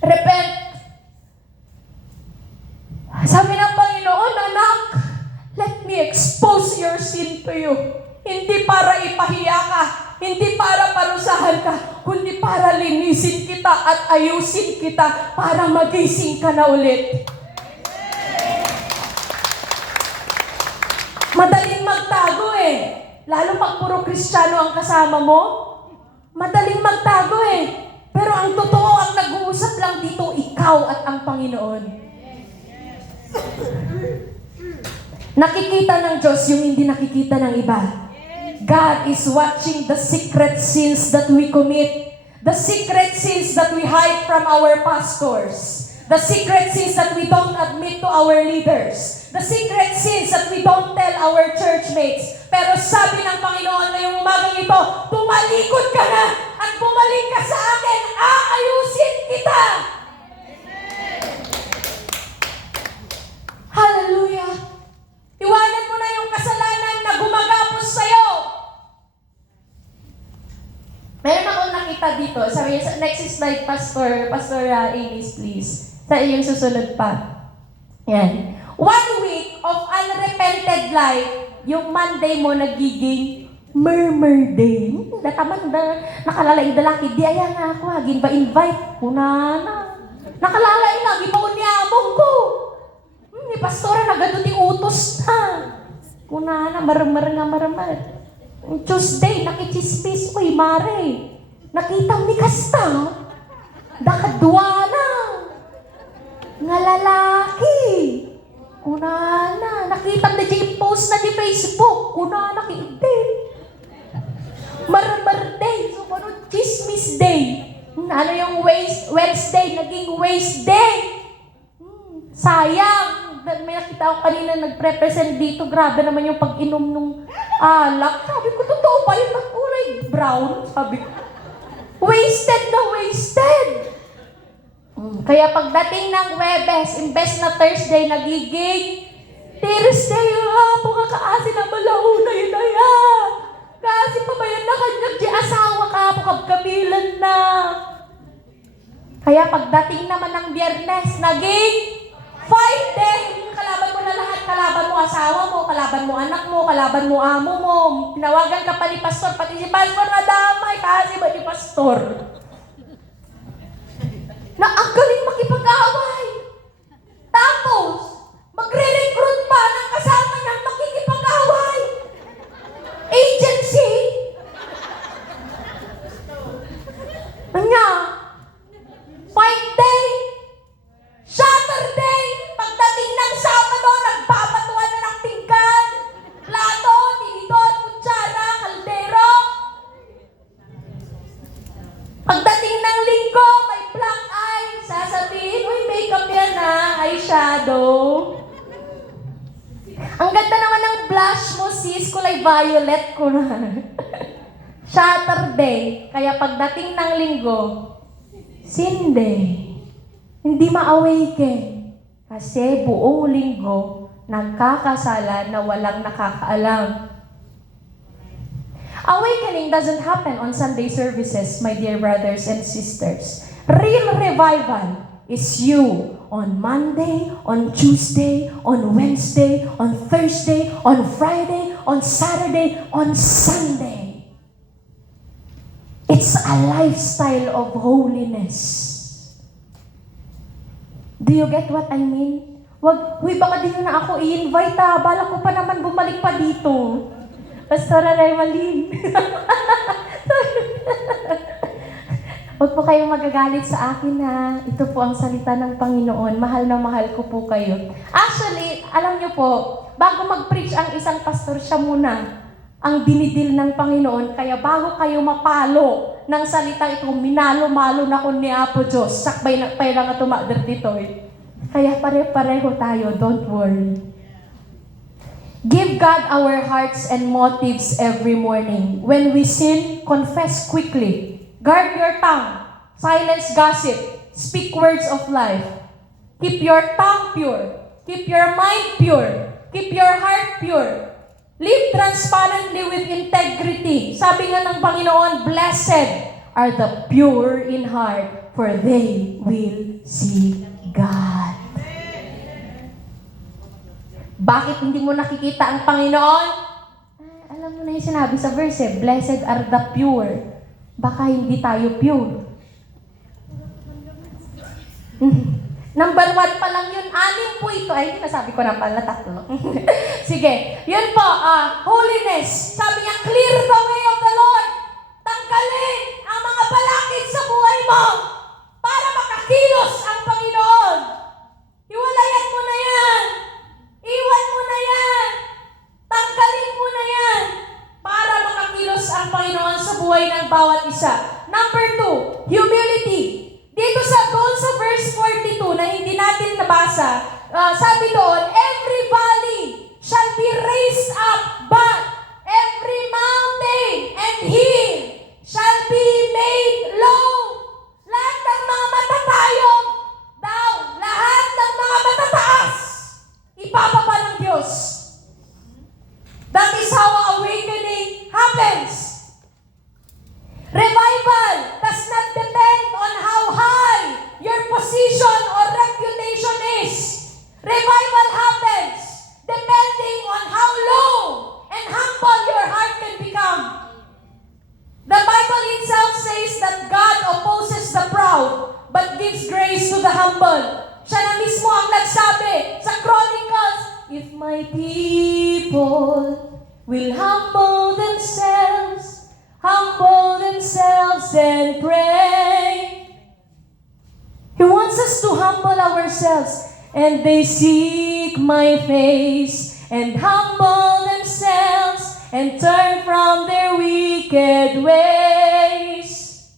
Repent! Sabi ng Panginoon, anak, let me expose your sin to you. Hindi para ipahiya ka, hindi para parusahan ka, kundi para linisin kita at ayusin kita para magising ka na ulit. Madaling magtago eh. Lalo pag puro Kristiyano ang kasama mo. Madaling magtago eh. Pero ang totoo, ang nag-uusap lang dito, ikaw at ang Panginoon. Nakikita ng Diyos yung hindi nakikita ng iba. God is watching the secret sins that we commit. The secret sins that we hide from our pastors. The secret sins that we don't admit to our leaders. The secret sins that we don't tell our church mates. Pero sabi ng Panginoon na yung umagang ito, tumalikod ka na at bumalik ka sa akin, aayusin kita. Hallelujah. Iwanan mo na yung kasalanan na gumagapos sa'yo. Meron akong nakita dito. Sabi niya, next slide, Pastor Amos, please. Sa iyong susunod pa. Yan. 1 week of unrepented life, yung Monday mo nagiging murmur day. Nakalalay dalaki, di aya nga ako, hagin ba invite? Kunana. Nakalalay lang, iba unyamong ko. Ni pastora nagaduting utos na. Kunana, marmar. Tuesday, nakichismis, uy, mare. Nakitang ni Kasta. Dakadwa na. Nga lalaki. Kunana, nakitang na dyan post na di Facebook. Kunana, kiigdin. Marmar day. So, ano, chismis day. Ano yung Wednesday, naging waste day. Sayang. May nakita ko kanina nag-represent dito. Grabe naman yung pag-inom nung alak. Sabi ko, totoo ba yun? Kulay brown? Sabi ko. Wasted na wasted. Kaya pagdating ng Webes, imbes na Thursday, nagiging Thursday, po kakaasi na malauna yun na yan. Kasi pabayan na kanyang di asawa ka po kabkabilan na. Kaya pagdating naman ng Biyernes, naging Friday. Kalaban mo na lahat. Kalaban mo asawa mo, kalaban mo anak mo, kalaban mo amo mo. Tinawagan ka pa ni pastor, pati si pastor na damay kasi ba ni pastor? Na ang galing makipag-away. Tapos, magre-recruit pa ng kasama niyang makikipag-away. Agency. Anya, Friday, Saturday, pagdating ng Sabado, nagpapatuan na ng pinggan, plato, tinidor, kutsara, kaldero. Pagdating ng Linggo, may black eye, sasabihin, uy, makeup yan eyeshadow. Ang ganda naman ng blush mo, sis, kulay violet ko na. Saturday, kaya pagdating ng Linggo, Sunday, hindi ma-awaken. Kasi buong Linggo, nagkakasala na walang nakakaalam. Awakening doesn't happen on Sunday services, my dear brothers and sisters. Real revival is you on Monday, on Tuesday, on Wednesday, on Thursday, on Friday, on Saturday, on Sunday. It's a lifestyle of holiness. Do you get what I mean? Huy, baka di na ako i-invite Balak ko pa naman bumalik pa dito. Pastor Remalin. Huwag po kayong magagalit sa akin ha. Ito po ang salita ng Panginoon. Mahal na mahal ko po kayo. Actually, alam niyo po, bago mag-preach ang isang pastor, siya muna ang dinidil ng Panginoon. Kaya bago kayo mapalo ng salita ito, minalo-malo na ko ni Apo Diyos. Sakbay na pa lang at tumader dito eh. Kaya pare-pareho tayo, don't worry. Give God our hearts and motives every morning. When we sin, confess quickly. Guard your tongue. Silence gossip. Speak words of life. Keep your tongue pure. Keep your mind pure. Keep your heart pure. Live transparently with integrity. Sabi nga ng Panginoon, blessed are the pure in heart, for they will see God. Bakit hindi mo nakikita ang Panginoon? Alam mo na yung sinabi sa verse, blessed are the pure. Baka hindi tayo pure. Number 1 pa lang yun, 6 po ito. Ay, hindi nasabi ko na pala, 3. Sige, yun po, holiness. Sabi niya, clear the way of the Lord. Tanggalin ang mga balakid sa buhay mo para makakilos ang Panginoon. Hiwalayan mo na yan. Iwan mo na yan. Tanggalin mo na yan para makakilos ang Panginoon sa buhay ng bawat isa. Number 2, humility. Dito doon sa verse 42 na hindi natin nabasa, sabi doon, every valley shall be raised up, but every mountain and hill shall be made low. Lahat ng mga matatayog daw, lahat ng mga matataas, ipapapa ng Diyos. That is how awakening happens. Revival does not depend on how high your position or reputation is. Revival happens depending on how low and humble your heart can become. The Bible itself says that God opposes the proud but gives grace to the humble. Siya na mismo ang nagsabi sa Chronicles, if my people will humble themselves and pray. He wants us to humble ourselves. And they seek my face and humble themselves and turn from their wicked ways.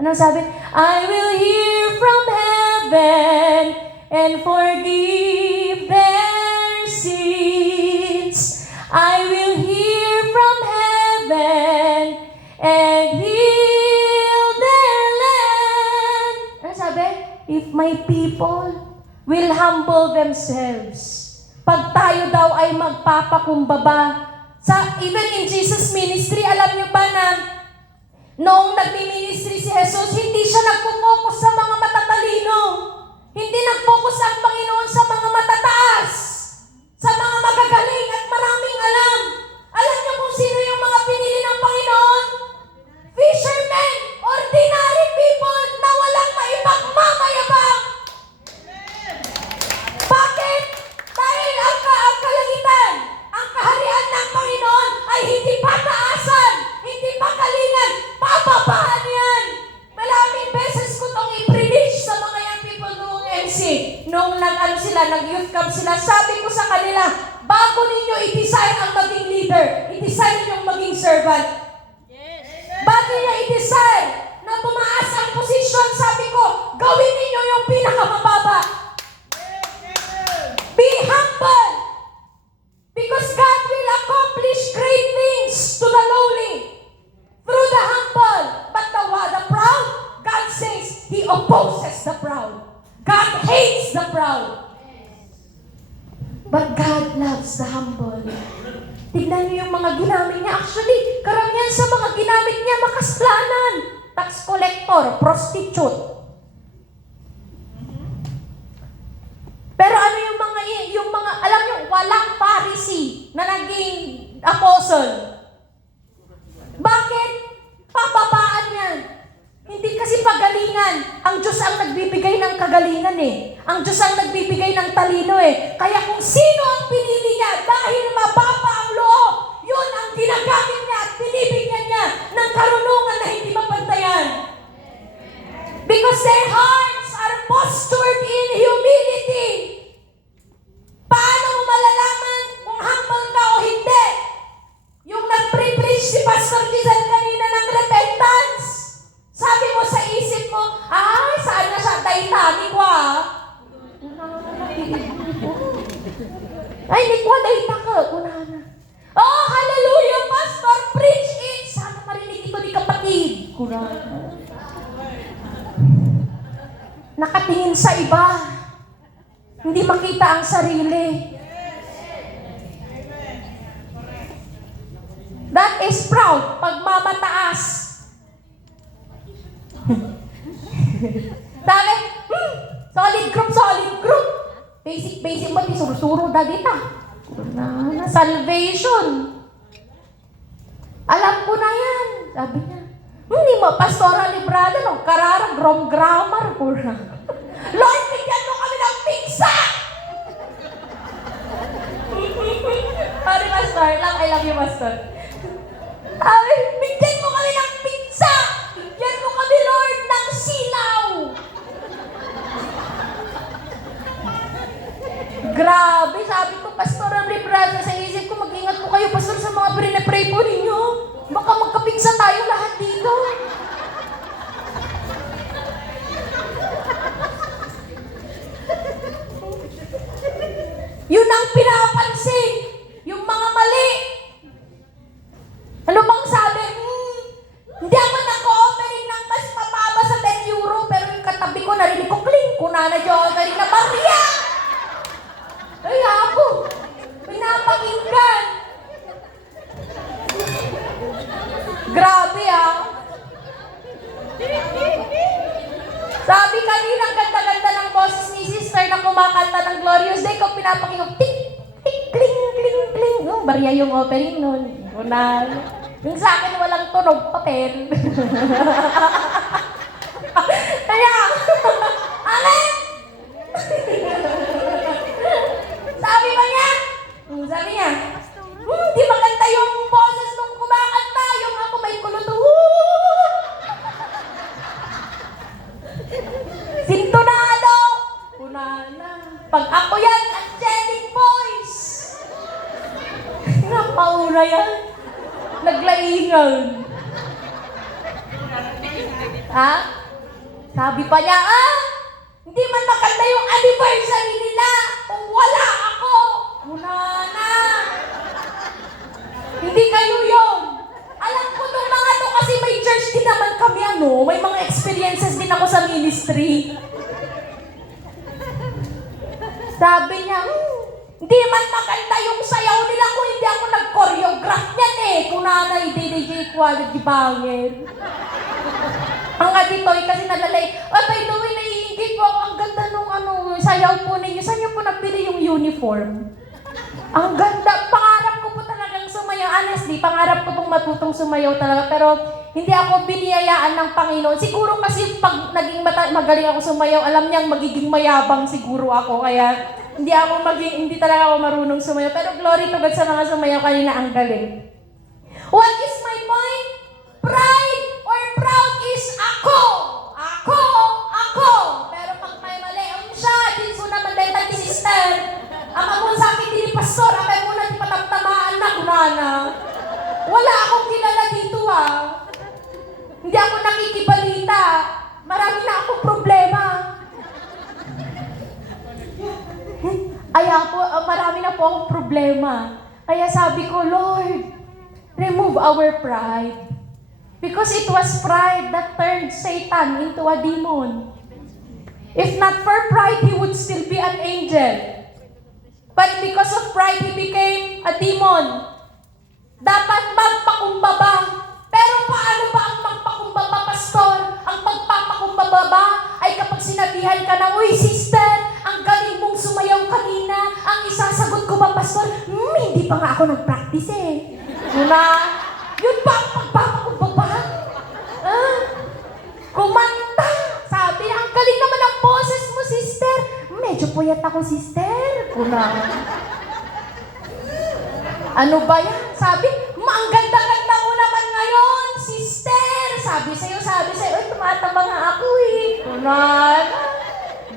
Ano sabi? I will hear from heaven and forgive their sins. I will hear from heaven and heal their land. Ano sabi? If my my people will humble themselves. Pag tayo daw ay magpapakumbaba, even in Jesus' ministry, alam niyo ba na noong nagmi-ministry si Jesus, hindi siya nagpo-focus sa mga matatalino. Hindi nag-focus ang Panginoon sa mga matataas, sa mga magagaling at maraming alam. Alam niyo kung sino yung mga pinili ng Panginoon? Fishermen, ordinary people na walang maipagmamayabang. Bakit? Dahil ang kalangitan, ang kaharian ng Panginoon ay hindi pataasan, hindi pagalingan, pababaan yan. Maraming beses ko itong i-preach sa mga young people noong MC. Noong nag-youth camp sila, sabi ko sa kanila, bago ninyo i-design ang maging leader, i-design ninyong maging servant. Bago niya i-design na tumaas ang posisyon, sabi ko, gawin ninyo yung pinakamababa. Be humble. Because God will accomplish great things to the lowly through the humble. But the proud, God says, He opposes the proud. God hates the proud. But God loves the humble. Tignan niyo yung mga ginamit niya. Actually, karamihan sa mga ginamit niya makasalanan. Tax collector, prostitute. Pero ano yung mga, alam niyo, walang Pharisee na naging apostle. Bakit? Pababaan yan. Hindi kasi pagalingan. Ang Diyos ang nagbibigay ng kagalingan eh. Ang Diyos ang nagbibigay ng talino eh. Kaya kung sino ang pinili niya dahil mababa ang loob, yun ang ginagamit niya at binibigyan niya ng karunungan na hindi mapantayan. Because their hearts are postured in humility. Paano mo malalaman kung humble ka o hindi? Yung nag-preach si Pastor Gisel kanina ng repentance. Sabi mo sa isip mo, ay, saan na siya? Titanic ko Ay, hindi ko daita ka. Kunana. Oh, hallelujah, Pastor, preach it. Sana marinig ito ni kapatid. Kunana. Nakatingin sa iba. Hindi makita ang sarili. That is proud. Pagmamataas. Sabi, solid group. Basic mo, surusuro dati ta. Na salvation. Alam ko na yan. Sabi niya, hindi mo, pastoral librado, no? Karara, grammar ko na. Lord, bigyan mo kami ng pizza! Sorry, Pastor. I love you, Pastor. Ay, bigyan mo kami ng pizza! Bigyan mo kami, Lord, ng silaw! Grabe, sabi ko, Pastoral librado, sa isip ko, mag-ingat po kayo, Pastor, sa mga prinapray po ninyo. Baka magkapigsa tayo lahat dito. Yun ang pinapansin. Yung mga mali. Ano bang sabi? Hindi ako nag-offering ng mas mababa sa 10 euro, pero yung katabi ko, narinig ko, kling, kunana di offering na barya. Ay, ako. Pinapakinggan. Grabe Sabi kanina, ang ganda-ganda ng boses ni sister na kumakanta ng Glorious Day, kung pinapakinggan, tik, tik, kling, kling, kling. No, barya yung offering nun. Una. Yung sa akin, walang tunog, papel. Kaya, amen! Sabi niya, di maganda yung boses nung kumakanta, yung ako may kuluto. Sintonado! Kunana. Pag ako yan, angelic voice. Napauna yan. Naglaingan. Ha? Sabi pa niya, hindi man maganda yung anniversary nila kung wala ako. Kunana. Hindi kayo yun. Alam ko nung mga to kasi may church din naman kami may mga experiences din ako sa ministry. Sabi niya, hindi man maganda yung sayaw nila kung hindi ako nag-choreograph niyan eh. Kung nanay, DJ quality banger. Ang nga dito, kasi nalalay, by the way, naiingit po ako, ang ganda nung sayaw po ninyo. Saan niyo po nabili yung uniform? Ang ganda, pangarap ko po talagang sumayaw. Honestly, pangarap ko pong matutong sumayaw talaga. Pero hindi ako biniyayaan ng Panginoon. Siguro kasi pag naging magaling ako sumayaw, alam niyang magiging mayabang siguro ako. Kaya hindi talaga ako marunong sumayaw. Pero glory to God sa mga sumayaw kanina, ang galing. What is my point? Pride or proud is ako. Ako. Pero pag may mali, siya, din so naman dahil tayo sister. Ang amon sa akin din ni pastor, ang muna di patamtamaan na kunana. Wala akong kilala dito Hindi ako nakikibalita. Marami na akong problema. Marami na po akong problema. Kaya sabi ko, Lord, remove our pride. Because it was pride that turned Satan into a demon. If not for pride, he would still be an angel. But because of pride, he became a demon. Dapat magpakumbaba. Pero paano ba ang magpakumbaba, pastor? Ang pagpapakumbaba ba ay kapag sinabihan ka na, uy, sister, ang galing mong sumayaw kanina. Ang isasagot ko ba, pastor? Hindi pa nga ako nag-practice eh. Yun ba ang pagpapakumbaba? Kumanta. Sabi, ang galing naman ang boses mo, sister. Medyo puyat ako, sister. Ano ba yan? Sabi, ang ganda-ganda mo naman ngayon, sister. Sabi sa'yo, ay, tumatama nga ako eh.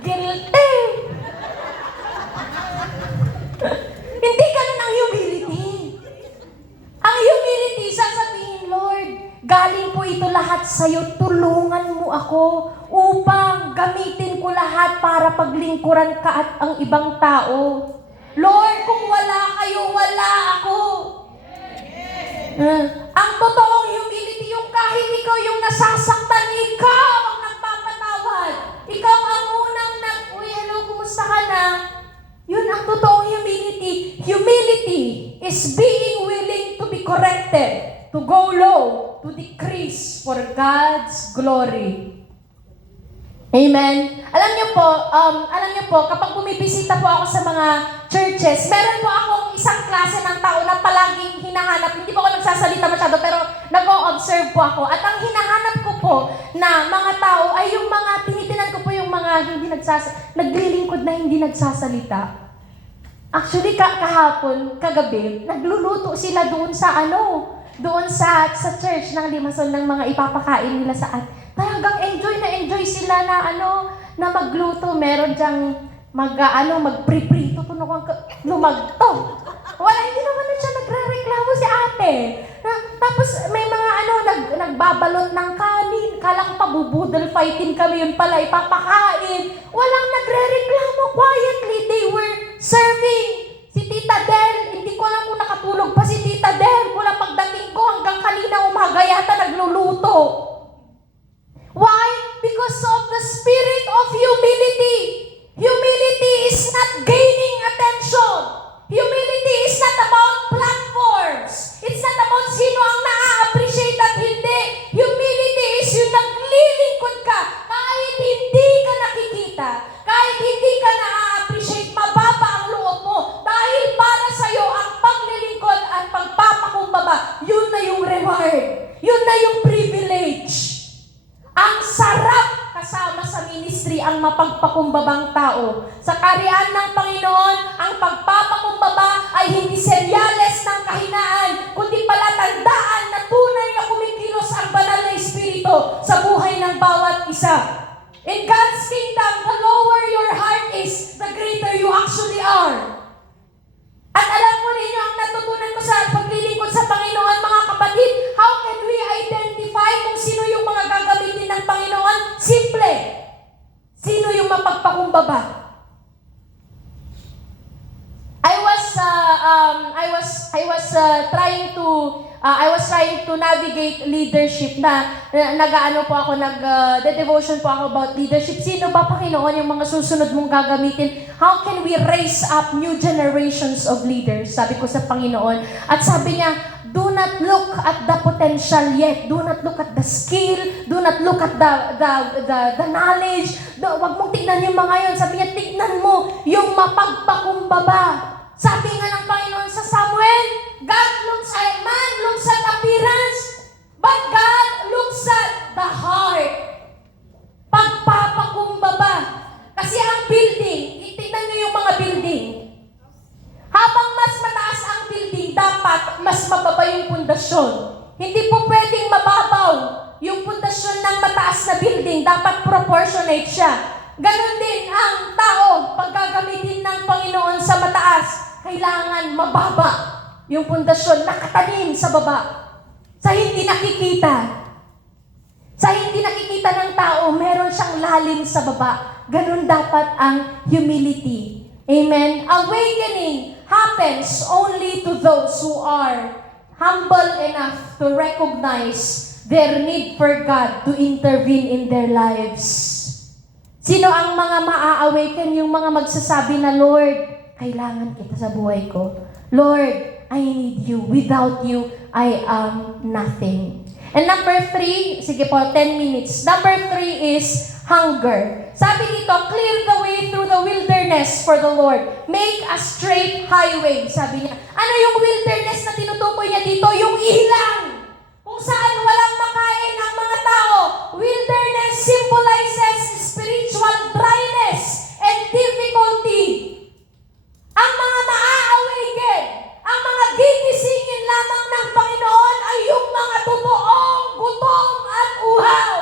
Guilty. Hindi ganun ang humility. Ang humility, sasabihin, Lord, galing po ito lahat sa'yo, tulungan mo ako upang gamitin ko lahat para paglingkuran ka at ang ibang tao. Lord, kung wala kayo, wala ako. Ang totoong humility, yung kahit ikaw yung nasasaktan, ikaw ang nagpapatawad. Ikaw ang unang uy, hello, kumusta ka na? Yun ang totoong humility. Humility is being willing to be corrected, to go low, to decrease for God's glory. Amen. Alam niyo po, kapag bumibisita po ako sa mga churches, meron po akong isang klase ng tao na palaging hinahanap. Hindi po ako nagsasalita masyado, pero nag-o-observe po ako. At ang hinahanap ko po na mga tao ay yung mga, tinitinan ko po yung mga naglilingkod na hindi nagsasalita. Actually, kagabi, nagluluto sila doon sa church ng Limassol ng mga ipapakain nila sa talagang enjoy sila na magluto. Meron diyang magpriprito, lumagto. Hindi naman na siya nagre-reklamo si ate. Tapos may mga nagbabalot ng kanin. Kala ko pabubudol fighting kami, yun pala ipapakain. Walang nagre-reklamo. Quietly, they were serving. Si Tita Del, hindi ko alam kung nakatulog pa si Tita Del. Mula pagdating ko hanggang kanina umaga yata nagluluto. Why? Because of the spirit of humility. Humility is not gaining attention. Humility is not about platforms. It's not about sino ang na-appreciate at hindi. Humility is yung naglilingkod ka kahit hindi ka nakikita. Kahit hindi ka na-appreciate, mababa ang loob mo. Dahil para sa'yo ang paglilingkod at pagpapakumbaba, yun na yung reward. Yun na yung privilege. Ang sarap kasama sa ministry ang mapagpakumbabang tao. Sa kaharian ng Panginoon, ang pagpapakumbaba ay hindi senyales ng kahinaan, kundi palatandaan na tunay na kumikilos ang banal na Espiritu sa buhay ng bawat isa. In God's kingdom, the lower your heart is, the greater you actually are. At alam mo ninyo, ang natutunan ko sa paglilingkod sa Panginoon, mga kapatid, how can we identify kung sino yung mga gagamitin ng Panginoon? Simple. Sino yung mapagpakumbaba? I was trying to I was trying to navigate leadership nag-ano po ako, devotion po ako about leadership. Sino ba, Panginoon, yung mga susunod mong gagamitin? How can we raise up new generations of leaders? Sabi ko sa Panginoon. At sabi niya, do not look at the potential yet. Do not look at the skill. Do not look at the knowledge. Huwag mong tignan yung mga yun. Sabi niya, tignan mo yung mapagpakumbaba. Sabi nga ng Panginoon sa Samuel, man looks at appearance, but God looks at the heart. Pagpapakumbaba. Kasi ang building, tignan niyo yung mga building. Habang mas mataas ang building, dapat mas mababa yung pundasyon. Hindi po pwedeng mababaw yung pundasyon ng mataas na building. Dapat proportionate siya. Ganon din ang tao, pag gagamitin ng Panginoon sa mataas, kailangan mababa yung pundasyon, nakatanim sa baba. Sa hindi nakikita. Sa hindi nakikita ng tao, meron siyang lalim sa baba. Ganon dapat ang humility. Amen? Awakening happens only to those who are humble enough to recognize their need for God to intervene in their lives. Sino ang mga maa-awaken? Yung mga magsasabi na, Lord, kailangan kita sa buhay ko. Lord, I need you. Without you, I am nothing. And number 3, sige po, 10 minutes. Number 3 is hunger. Sabi dito, clear the way through the wilderness for the Lord. Make a straight highway. Sabi niya. Ano yung wilderness na tinutukoy niya dito? Yung ilang. Kung saan walang makain ang mga tao. Wilderness symbolizes spiritual dryness and difficulty. Ang mga maa-awaken, ang mga gigisingin lamang ng Panginoon ay yung mga totoong gutom at uhaw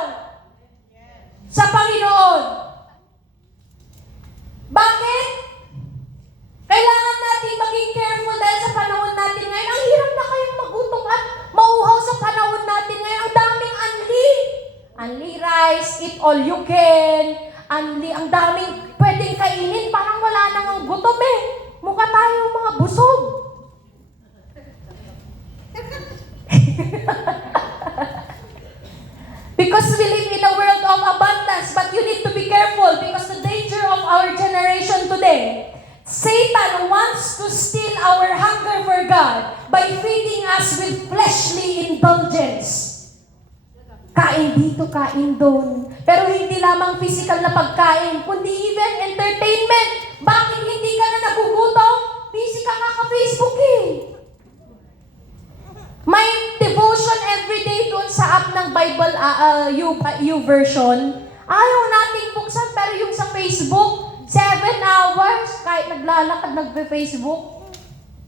sa Panginoon. Bakit? Kailangan natin maging careful dahil sa panahon natin ngayon. Ang hirap na kayong magutom at mauhaw sa panahon natin ngayon. Ang daming unli. Unli rice, eat all you can. Unli, ang daming pwedeng kainin. Parang wala nang gutom eh. Mukha tayo mga busog. Because we live in a world of abundance, but you need to be careful because the danger of our generation today, Satan wants to steal our hunger for God by feeding us with fleshly indulgence. Kain dito, kain doon. Pero hindi lamang physical na pagkain, kundi even entertainment. Bakit hindi ka na nagugutom? Busy ka nga ka-Facebook eh. May devotion everyday doon sa app ng Bible, YouVersion. Ayaw nating buksan, pero yung sa Facebook, 7 hours, kahit naglalakad, nagpe-Facebook.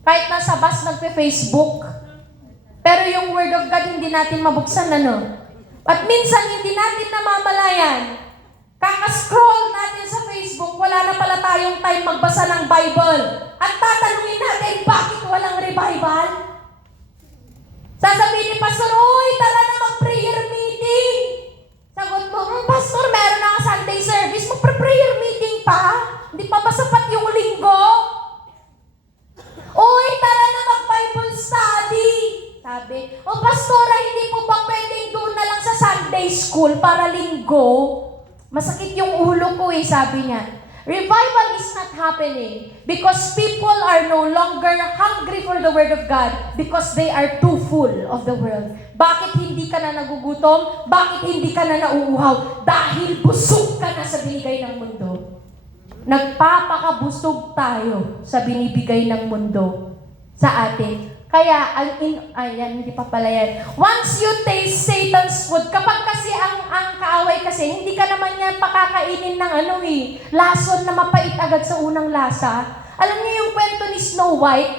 Kahit nasa bus, nagpe-Facebook. Pero yung Word of God, hindi natin mabuksan, ano? At minsan, hindi natin namamalayan. Kaka-scroll natin sa Facebook, wala na pala tayong time magbasa ng Bible. At tatanungin natin, bakit walang revival? Sasabihin ni Pastor, uy, tara na mag-prayer meeting. Sagot mo, Pastor, meron na Sunday service, mag-prayer meeting pa? Hindi pa ba sapat yung linggo? Uy, tara na mag-Bible study. Sabi, Pastora, hindi po ba pwedeng doon na lang sa Sunday school para linggo? Masakit yung ulo ko eh, sabi niya. Revival is not happening because people are no longer hungry for the Word of God because they are too full of the world. Bakit hindi ka na nagugutom? Bakit hindi ka na nauuhaw? Dahil busog ka na sa binigay ng mundo. Nagpapakabusog tayo sa binibigay ng mundo sa atin. Kaya, hindi pa pala yan. Once you taste Satan's food, kapag kasi ang kaaway kasi, hindi ka naman yan pakakainin ng lason na mapait agad sa unang lasa. Alam niyo yung kwento ni Snow White?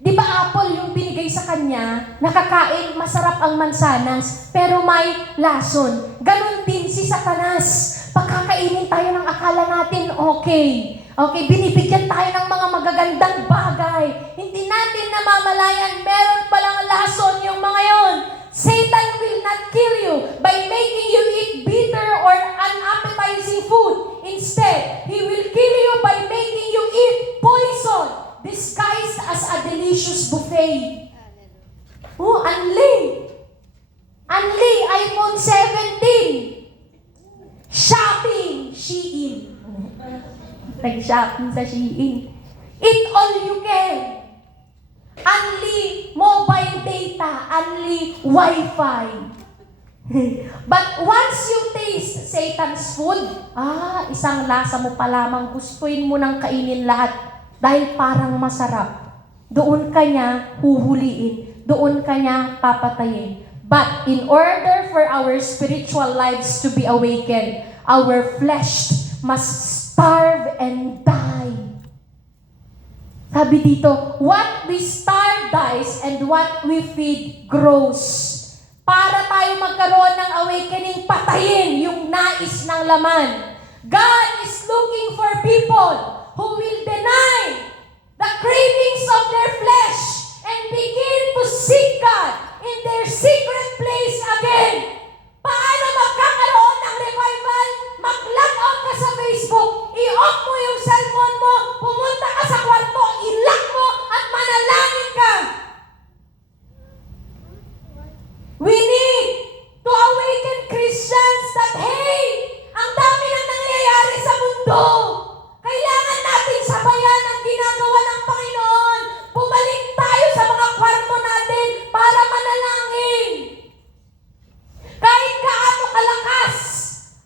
Di ba apple yung binigay sa kanya? Nakakain, masarap ang mansanas, pero may lason. Ganon din si Satanas. Pagkakainin tayo ng akala natin, okay, binibigyan tayo ng mga magagandang bagay. Hindi natin namamalayan, meron palang lason yung mga yon. Satan will not kill you by making you eat bitter or unappetizing food. Instead, he will kill you by making you eat poison disguised as a delicious buffet. Nag-shopping sa Shein. Eat all you can. Only mobile data, only Wi-Fi. But once you taste Satan's food, isang lasa mo pa lamang, gustuin mo nang kainin lahat dahil parang masarap. Doon ka niya huhuliin. Doon ka niya papatayin. But in order for our spiritual lives to be awakened, our flesh must starve and die. Sabi dito, what we starve dies and what we feed grows. Para tayo magkaroon ng awakening, patayin yung nais ng laman. God is looking for people who will deny the cravings of their flesh and begin to seek God in their secret place again. Paano magkakaroon ng revival? Mag-log out ka sa Facebook, i-off mo yung cellphone mo, pumunta ka sa kwarto, i-lock mo at manalangin ka. We need to awaken Christians that, hey, ang dami nang nangyayari sa mundo. Kailangan natin sabayan ang ginagawa ng Panginoon. Bumalik tayo sa mga kwarto natin para manalangin. Kahit gaano kalakas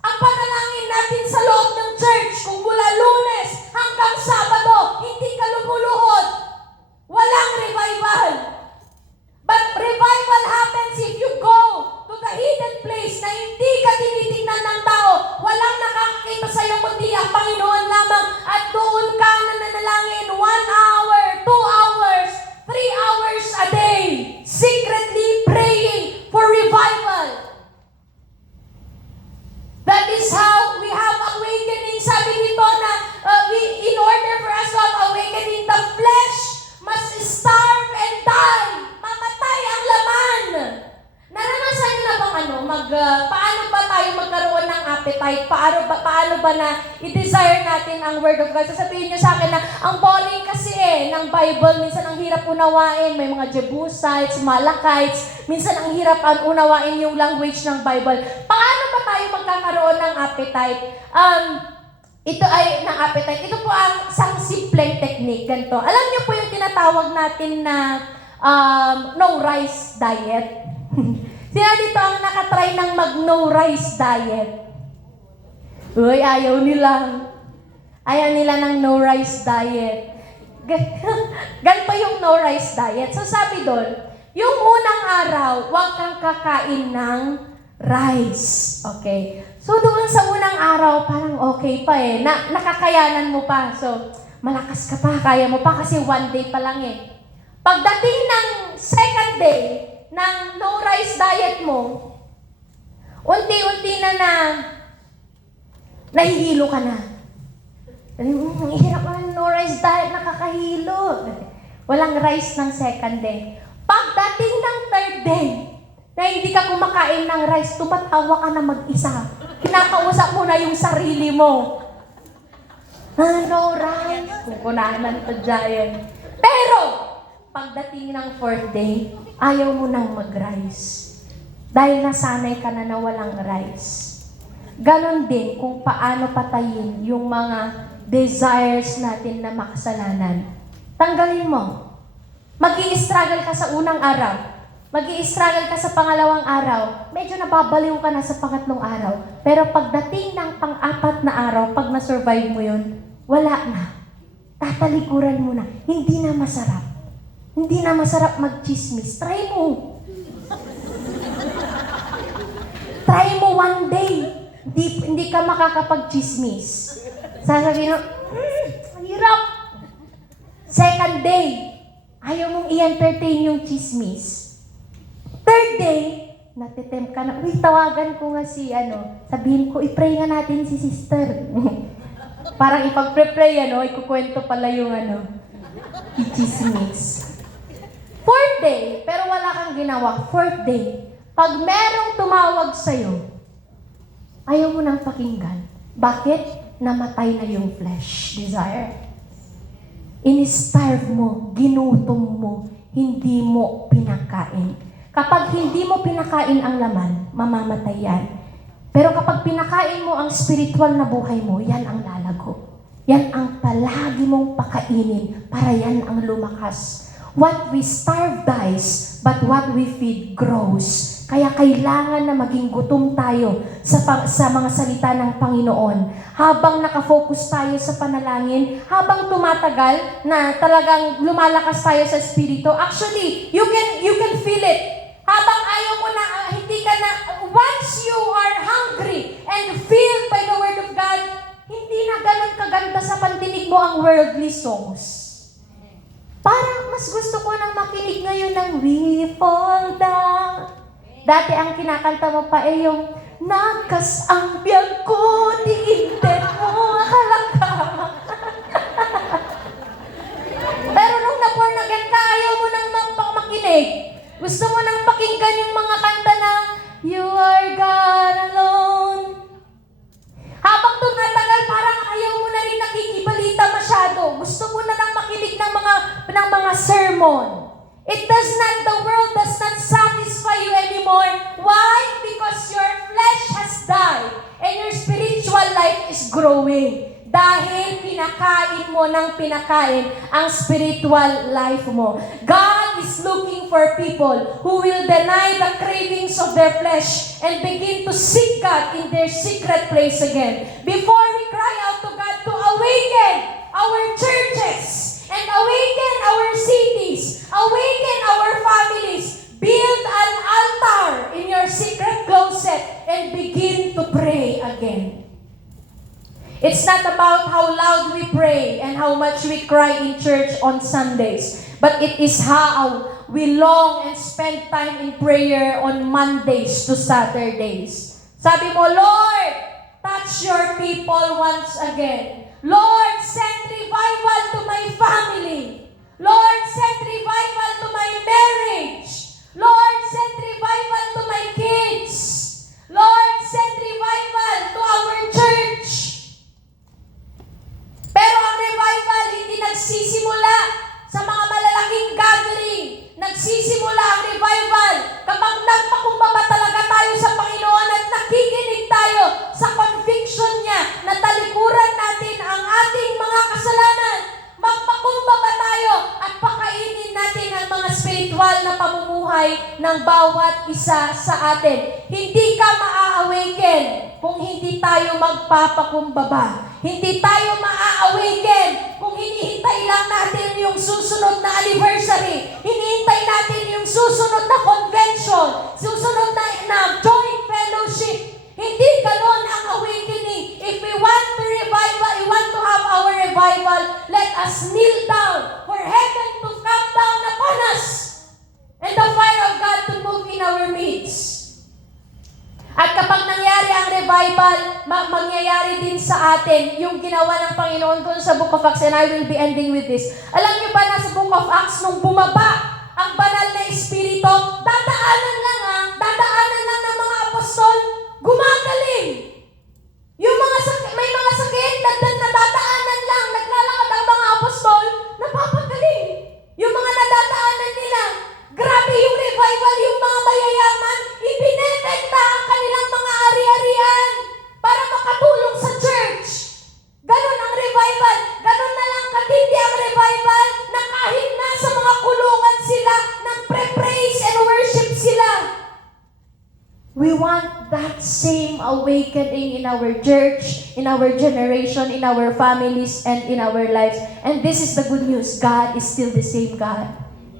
ang panalangin natin sa loob ng church, kung mula Lunes hanggang Sabado, hindi ka lumuluhod, walang revival. But revival happens if you go to the hidden place na hindi ka tinitingnan ng tao. Walang nakakakita sa iyo kundi ang Panginoon lamang. At doon ka nananalangin 1 hour, 2 hours, 3 hours a day. Secretly praying for revival. That is how we have awakening. Sabi dito na in order for us to have awakening, the flesh must starve and die. Mamatay ang laman. Naranasan niyo na bang paano ba tayo magkaroon ng appetite? Paano ba na i-desire natin ang Word of God? Sasabihin niyo sa akin na ang boring kasi ng Bible. Minsan ang hirap unawain. May mga Jebusites, Malachites. Minsan ang hirap unawain yung language ng Bible. Paano ba tayo magkakaroon ng appetite? Ito ay ng appetite. Ito po ang isang simpleng technique. Ganito. Alam niyo po yung tinatawag natin na no rice diet. Sino dito ang nakatry ng mag-no rice diet? Uy, ayaw nila. Ayaw nila ng no rice diet. Ganito yung no rice diet. So sabi doon, yung unang araw, huwag kang kakain ng rice. Okay? So doon sa unang araw, parang okay pa nakakayanan mo pa. So, malakas ka pa, kaya mo pa kasi 1 day pa lang Pagdating ng second day, ng no rice diet mo, unti-unti na nahihilo ka na. Ang hirap ng no rice diet, nakakahilo. Walang rice ng second day. Pagdating ng third day, na hindi ka kumakain ng rice, tumatawa ka na mag-isa. Kinakausap mo na yung sarili mo. No rice. Kukunahan to giant. Pero, pagdating ng fourth day, ayaw mo nang mag-rice. Dahil nasanay ka na walang rice. Ganon din kung paano patayin yung mga desires natin na makasalanan. Tanggalin mo. Mag-i-struggle ka sa unang araw. Mag-i-struggle ka sa pangalawang araw. Medyo nababaliw ka na sa pangatlong araw. Pero pagdating ng pang-apat na araw, pag na-survive mo yun, wala na. Tatalikuran mo na. Hindi na masarap. Hindi na masarap mag-chismis. Try mo. Try mo 1 day. Hindi ka makakapag-chismis. Sasabihin mo, hirap. Second day, ayaw mong i-entertain yung chismis. Third day, natitempt ka na, tawagan ko nga sabihin ko, i-pray nga natin si sister. Parang ipag-pray, ikukwento pala yung i-chismis. Fourth day, pero wala kang ginawa. Fourth day, pag merong tumawag sa'yo, ayaw mo nang pakinggan. Bakit? Namatay na yung flesh desire. In-starve mo, ginutom mo, hindi mo pinakain. Kapag hindi mo pinakain ang laman, mamamatay yan. Pero kapag pinakain mo ang spiritual na buhay mo, yan ang lalago. Yan ang palagi mong pakainin para yan ang lumakas. What we starve dies, but what we feed grows. Kaya kailangan na maging gutom tayo sa mga salita ng Panginoon. Habang nakafocus tayo sa panalangin, habang tumatagal na talagang lumalakas tayo sa Espiritu, actually, you can feel it. Habang ayaw mo na, hindi ka na, once you are hungry and filled by the Word of God, hindi na ganun kaganda sa pandinig mo ang worldly songs. Parang mas gusto ko nang makinig ngayon ng We Fall Down. Dati ang kinakanta mo pa eh yung Nakas ang biyag ko, diintin mo, halakama. Pero nung na-born again ka, ayaw mo nang makinig. Gusto mo nang pakinggan yung mga kanta na You are God alone. Habang tumatagal, parang ayaw mo na rin nakikibalita masyado. Gusto mo na lang makinig ng mga sermon. The world does not satisfy you anymore. Why? Because your flesh has died and your spiritual life is growing. Dahil pinakain mo ng pinakain ang spiritual life mo. God is looking for people who will deny the cravings of their flesh and begin to seek God in their secret place again. Before we cry out to God to awaken our churches and awaken our cities, awaken our families, build an altar in your secret closet and begin to pray again. It's not about how loud we pray and how much we cry in church on Sundays, but it is how we long and spend time in prayer on Mondays to Saturdays. Sabi mo, Lord, touch your people once again. Lord, send revival to my family. Lord, send revival to my marriage. Lord, send revival to my kids. Lord, send revival to our church. Pero ang revival hindi nagsisimula sa mga malalaking gathering. Nagsisimula ang revival kapag nagpakumbaba talaga tayo sa Panginoon at nakikinig tayo sa conviction niya na talikuran natin ang ating mga kasalanan. Magpakumbaba tayo at pakainin natin ang mga spiritual na pamumuhay ng bawat isa sa atin. Hindi ka maa-awaken kung hindi tayo magpapakumbaba. Hindi tayo maa-awaken kung hinihintay lang natin yung susunod na anniversary. Hinihintay natin yung susunod na convention, susunod na joint fellowship. Hindi ganon ang awakening. If we want to revival, we want to have our revival, let us kneel down for heaven to come down upon us and the fire of God to move in our midst. At kapag nangyari ang revival, mangyayari din sa atin yung ginawa ng Panginoon doon sa Book of Acts, and I will be ending with this. Alam niyo ba na sa Book of Acts, nung bumaba ang banal na Espiritu, dadaanan lang ng mga apostol, gumagaling. Yung may mga sakit, nadadaanan lang, naglalakad ang mga apostol, napapagaling. Yung mga nadadaanan nila, grabe yung revival, yung mga mayayaman, ibinebenta ang kanilang mga ari-arian para makatulong sa church. Ganon ang revival. Ganon na lang katindi ang revival na kahit nasa mga kulungan sila, nagpre-praise and worship sila. We want that same awakening in our church, in our generation, in our families, and in our lives. And this is the good news. God is still the same God.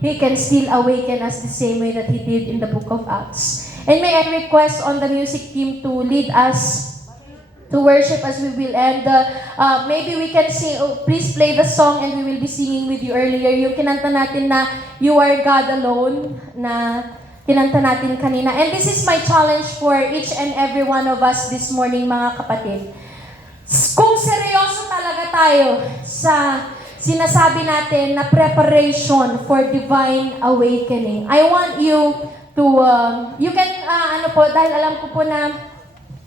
He can still awaken us the same way that He did in the Book of Acts. And may I request on the music team to lead us to worship as we will end. Maybe we can sing, please play the song and we will be singing with you earlier. Yung kinanta natin na You Are God Alone, na kinanta natin kanina. And this is my challenge for each and every one of us this morning, mga kapatid. Kung seryoso talaga tayo sa sinasabi natin na preparation for divine awakening, I want you to, you can, dahil alam ko po na,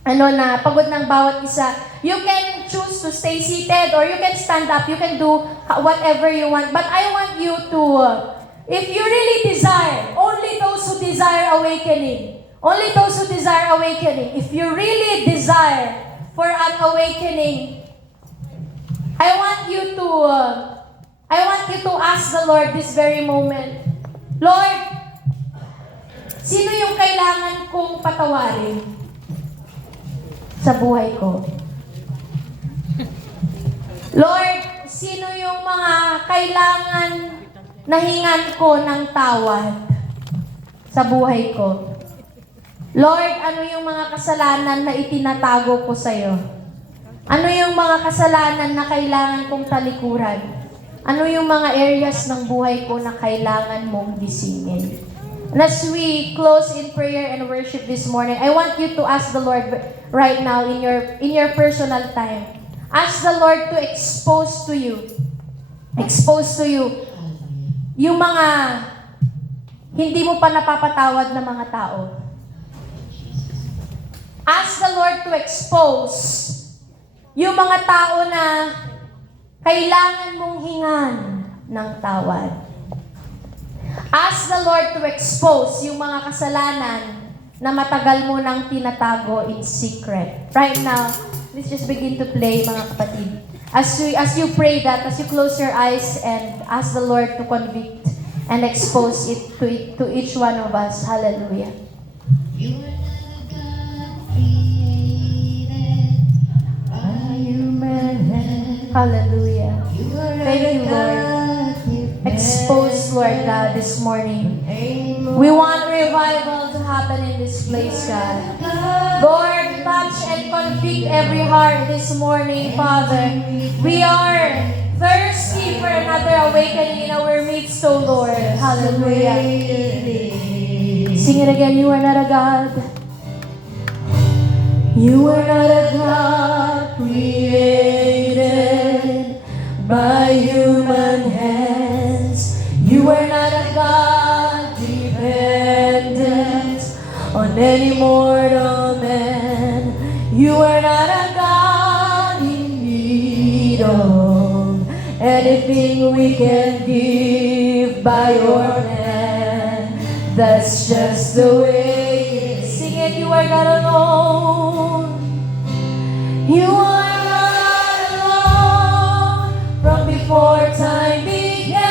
na pagod ng bawat isa, you can choose to stay seated or you can stand up, you can do whatever you want. But I want you to, if you really desire, only those who desire awakening, if you really desire for an awakening, I want you to ask the Lord this very moment, Lord, sino yung kailangan kong patawarin sa buhay ko? Lord, sino yung mga kailangan na hingan ko ng tawad sa buhay ko? Lord, ano yung mga kasalanan na itinatago ko sa'yo? Ano yung mga kasalanan na kailangan kong talikuran? Ano yung mga areas ng buhay ko na kailangan mong gisingin? And as we close in prayer and worship this morning, I want you to ask the Lord right now in your personal time. Ask the Lord to expose to you yung mga hindi mo pa napapatawad na mga tao. Ask the Lord to expose yung mga tao na kailangan mong hingan ng tawad. Ask the Lord to expose yung mga kasalanan na matagal mo nang tinatago in secret. Right now, let's just begin to play, mga kapatid. As you pray that, as you close your eyes and ask the Lord to convict and expose it to each one of us. Hallelujah. You are not a God created by human hand. Hallelujah. You are Thank not you, a Lord. God Expose, Lord God, this morning. We want revival to happen in this place, God. Lord, touch and convict every heart this morning, Father. We are thirsty for another awakening in our midst, O Lord. Hallelujah. Sing it again. You are not a God. You are not a God created by human hands. You are not a God dependent on any mortal man. You are not a God in need of anything we can give by your hand. That's just the way it is. Sing it, you are God alone. You are God alone from before time began.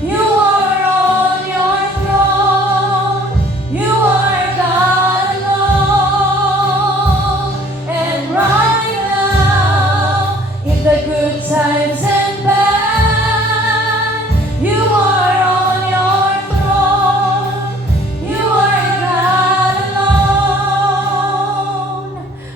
You are on your throne. You are God alone. And right now, in the good times and bad, you are on your throne. You are God alone.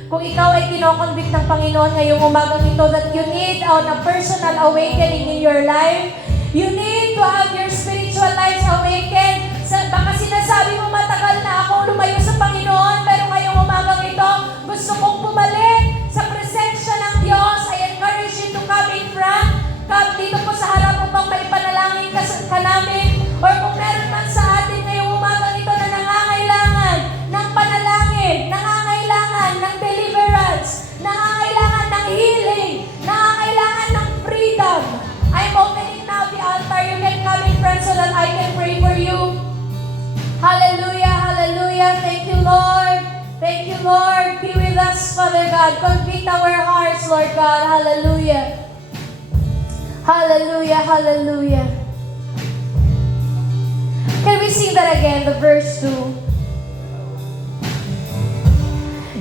Kung ikaw ay kinokonvict ng Panginoon ngayong umagang ito that you need a personal awakening in your life, you need to have your spiritual lives awakened. Baka sinasabi mo matagal na akong lumayo sa Panginoon, pero ngayong umagang ito, gusto kong bumalik sa presensya ng Diyos. I encourage you to come in front. Come dito po sa harap upang maipanalangin ka namin. Or kung meron man sa atin ngayong umagang ito na nangangailangan ng panalangin, nangangailangan ng deliverance, nangangailangan ng healing, nangangailangan ng freedom, I'm opening now the altar. You can come in front so that I can pray for you. Hallelujah, hallelujah. Thank you, Lord. Thank you, Lord. Be with us, Father God. Convict our hearts, Lord God. Hallelujah. Hallelujah, hallelujah. Can we sing that again, the verse 2?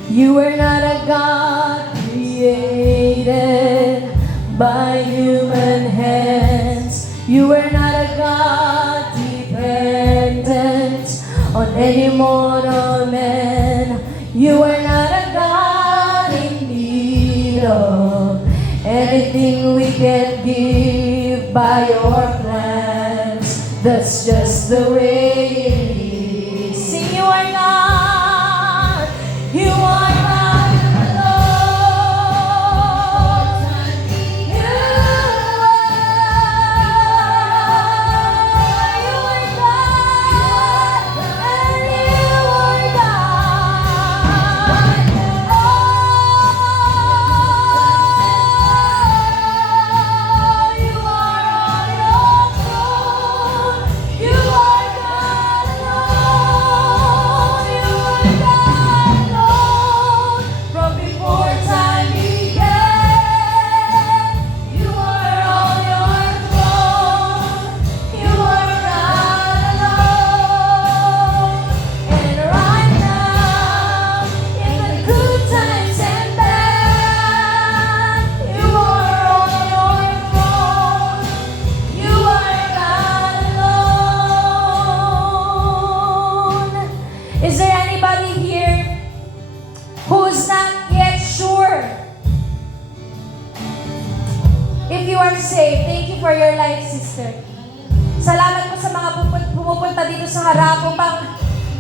You are not a God created by human hands. You are not a God dependent on any mortal man. You are not a God in need of anything we can give by your plans. That's just the way it is. Sing, you are God. You are God alone. You are God, and you are God. Oh, you are on your throne. You are God alone. praying for your life, sister. Salamat po sa mga pumupunta dito sa harap upang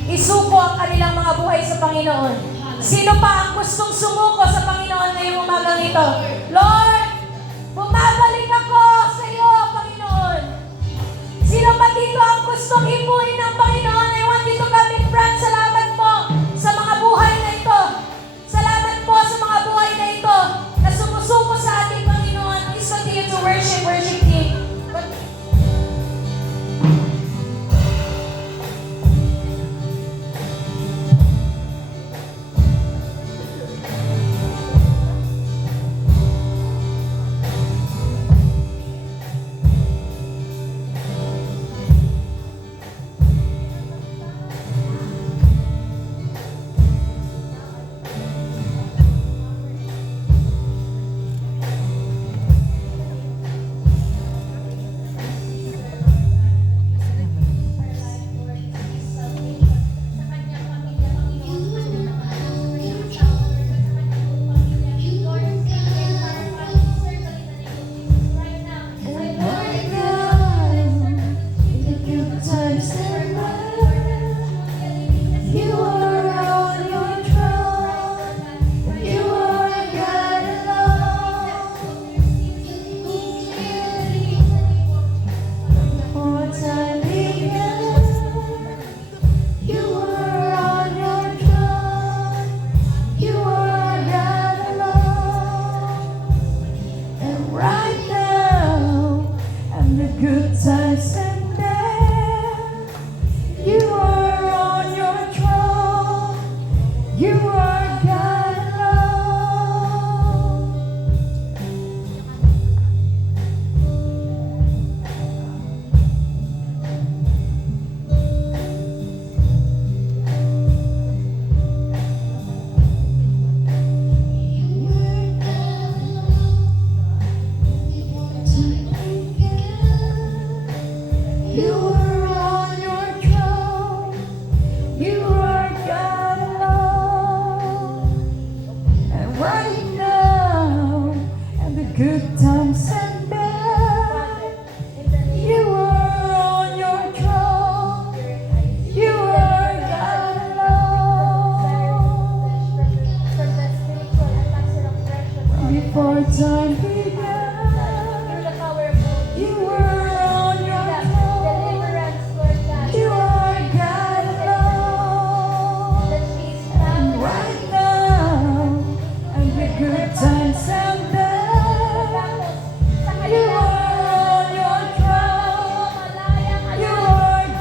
isuko ang kanilang mga buhay sa Panginoon. Sino pa ang gustong sumuko sa Panginoon ngayong umagang ito? Lord, bumabalik ako sa iyo, Panginoon. Sino pa dito ang gustong himuin ng Panginoon? I want you to come in front. Salamat po sa mga buhay na ito. Salamat po sa mga buhay na ito na sumusuko sa ating Panginoon. Please continue to worship Him. Before time began, you were on your throne. You are God alone. And right now, and the good times and bad, you are on your throne. You are God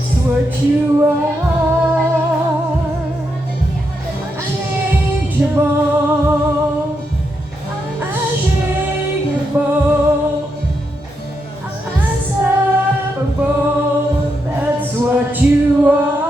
That's what you are. Unchangeable, unshakable, unstoppable. That's what you are.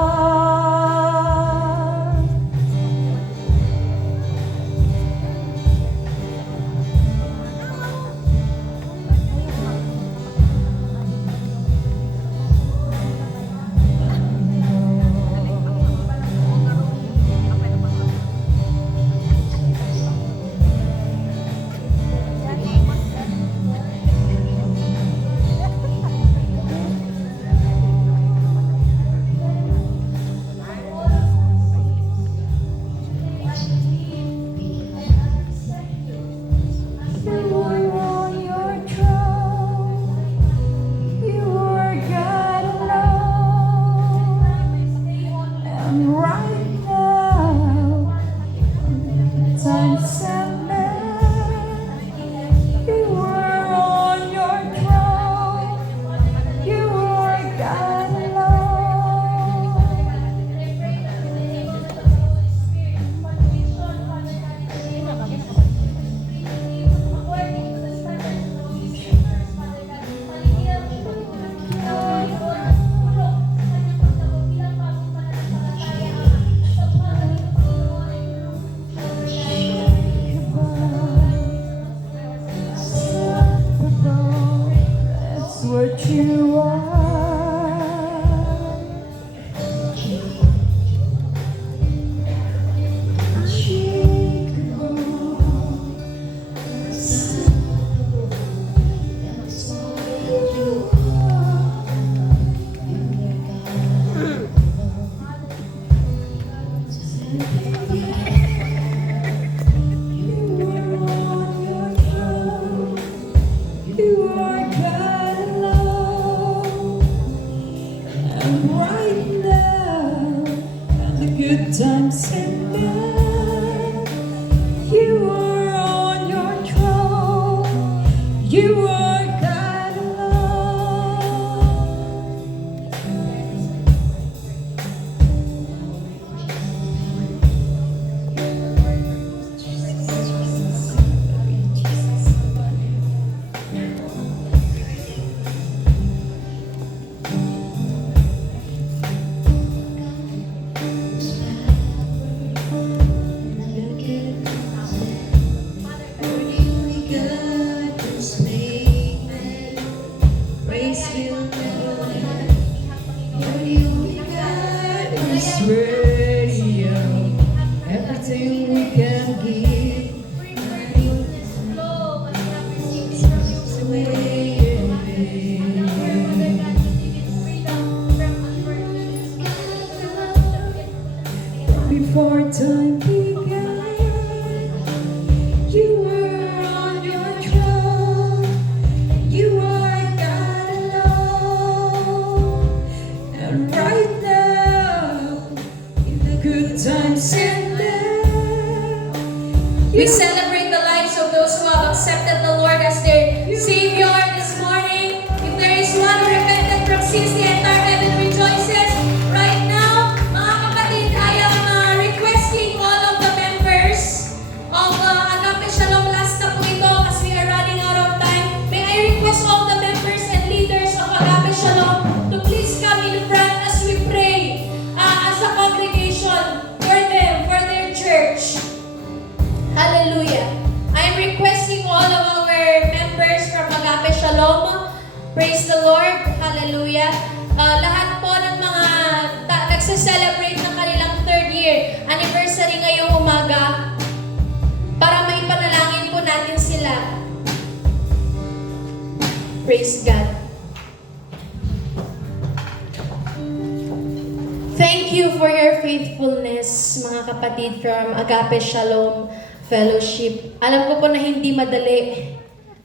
You are on your throne. You are God alone. And right now, and the good times and bad, you are on your throne. You are God alone. Praise will never end. You're the only God who's worthy of everything we can give. Before time began, you were on your throne. You are God alone. And right now, in the good times and bad, We celebrate the lives of those who have accepted the Lord as their Savior this morning. If there is one who repented from sins, the entire heaven rejoices. Right now, mga kapatid, I am requesting all of the members of Agape Shalom. Last na po ito kasi we are running out of time. May I request all the members and leaders of Agape Shalom to please come in front as we pray as a congregation for them, for their church. Hallelujah. I'm requesting all of our members from Agape Shalom. Praise the Lord. Hallelujah. Lahat po ng mga nagse-celebrate ng kanilang 3rd year anniversary ngayong umaga para maipanalangin po natin sila. Praise God. Thank you for your faithfulness, mga kapatid from Agape Shalom Fellowship. Alam ko po na hindi madali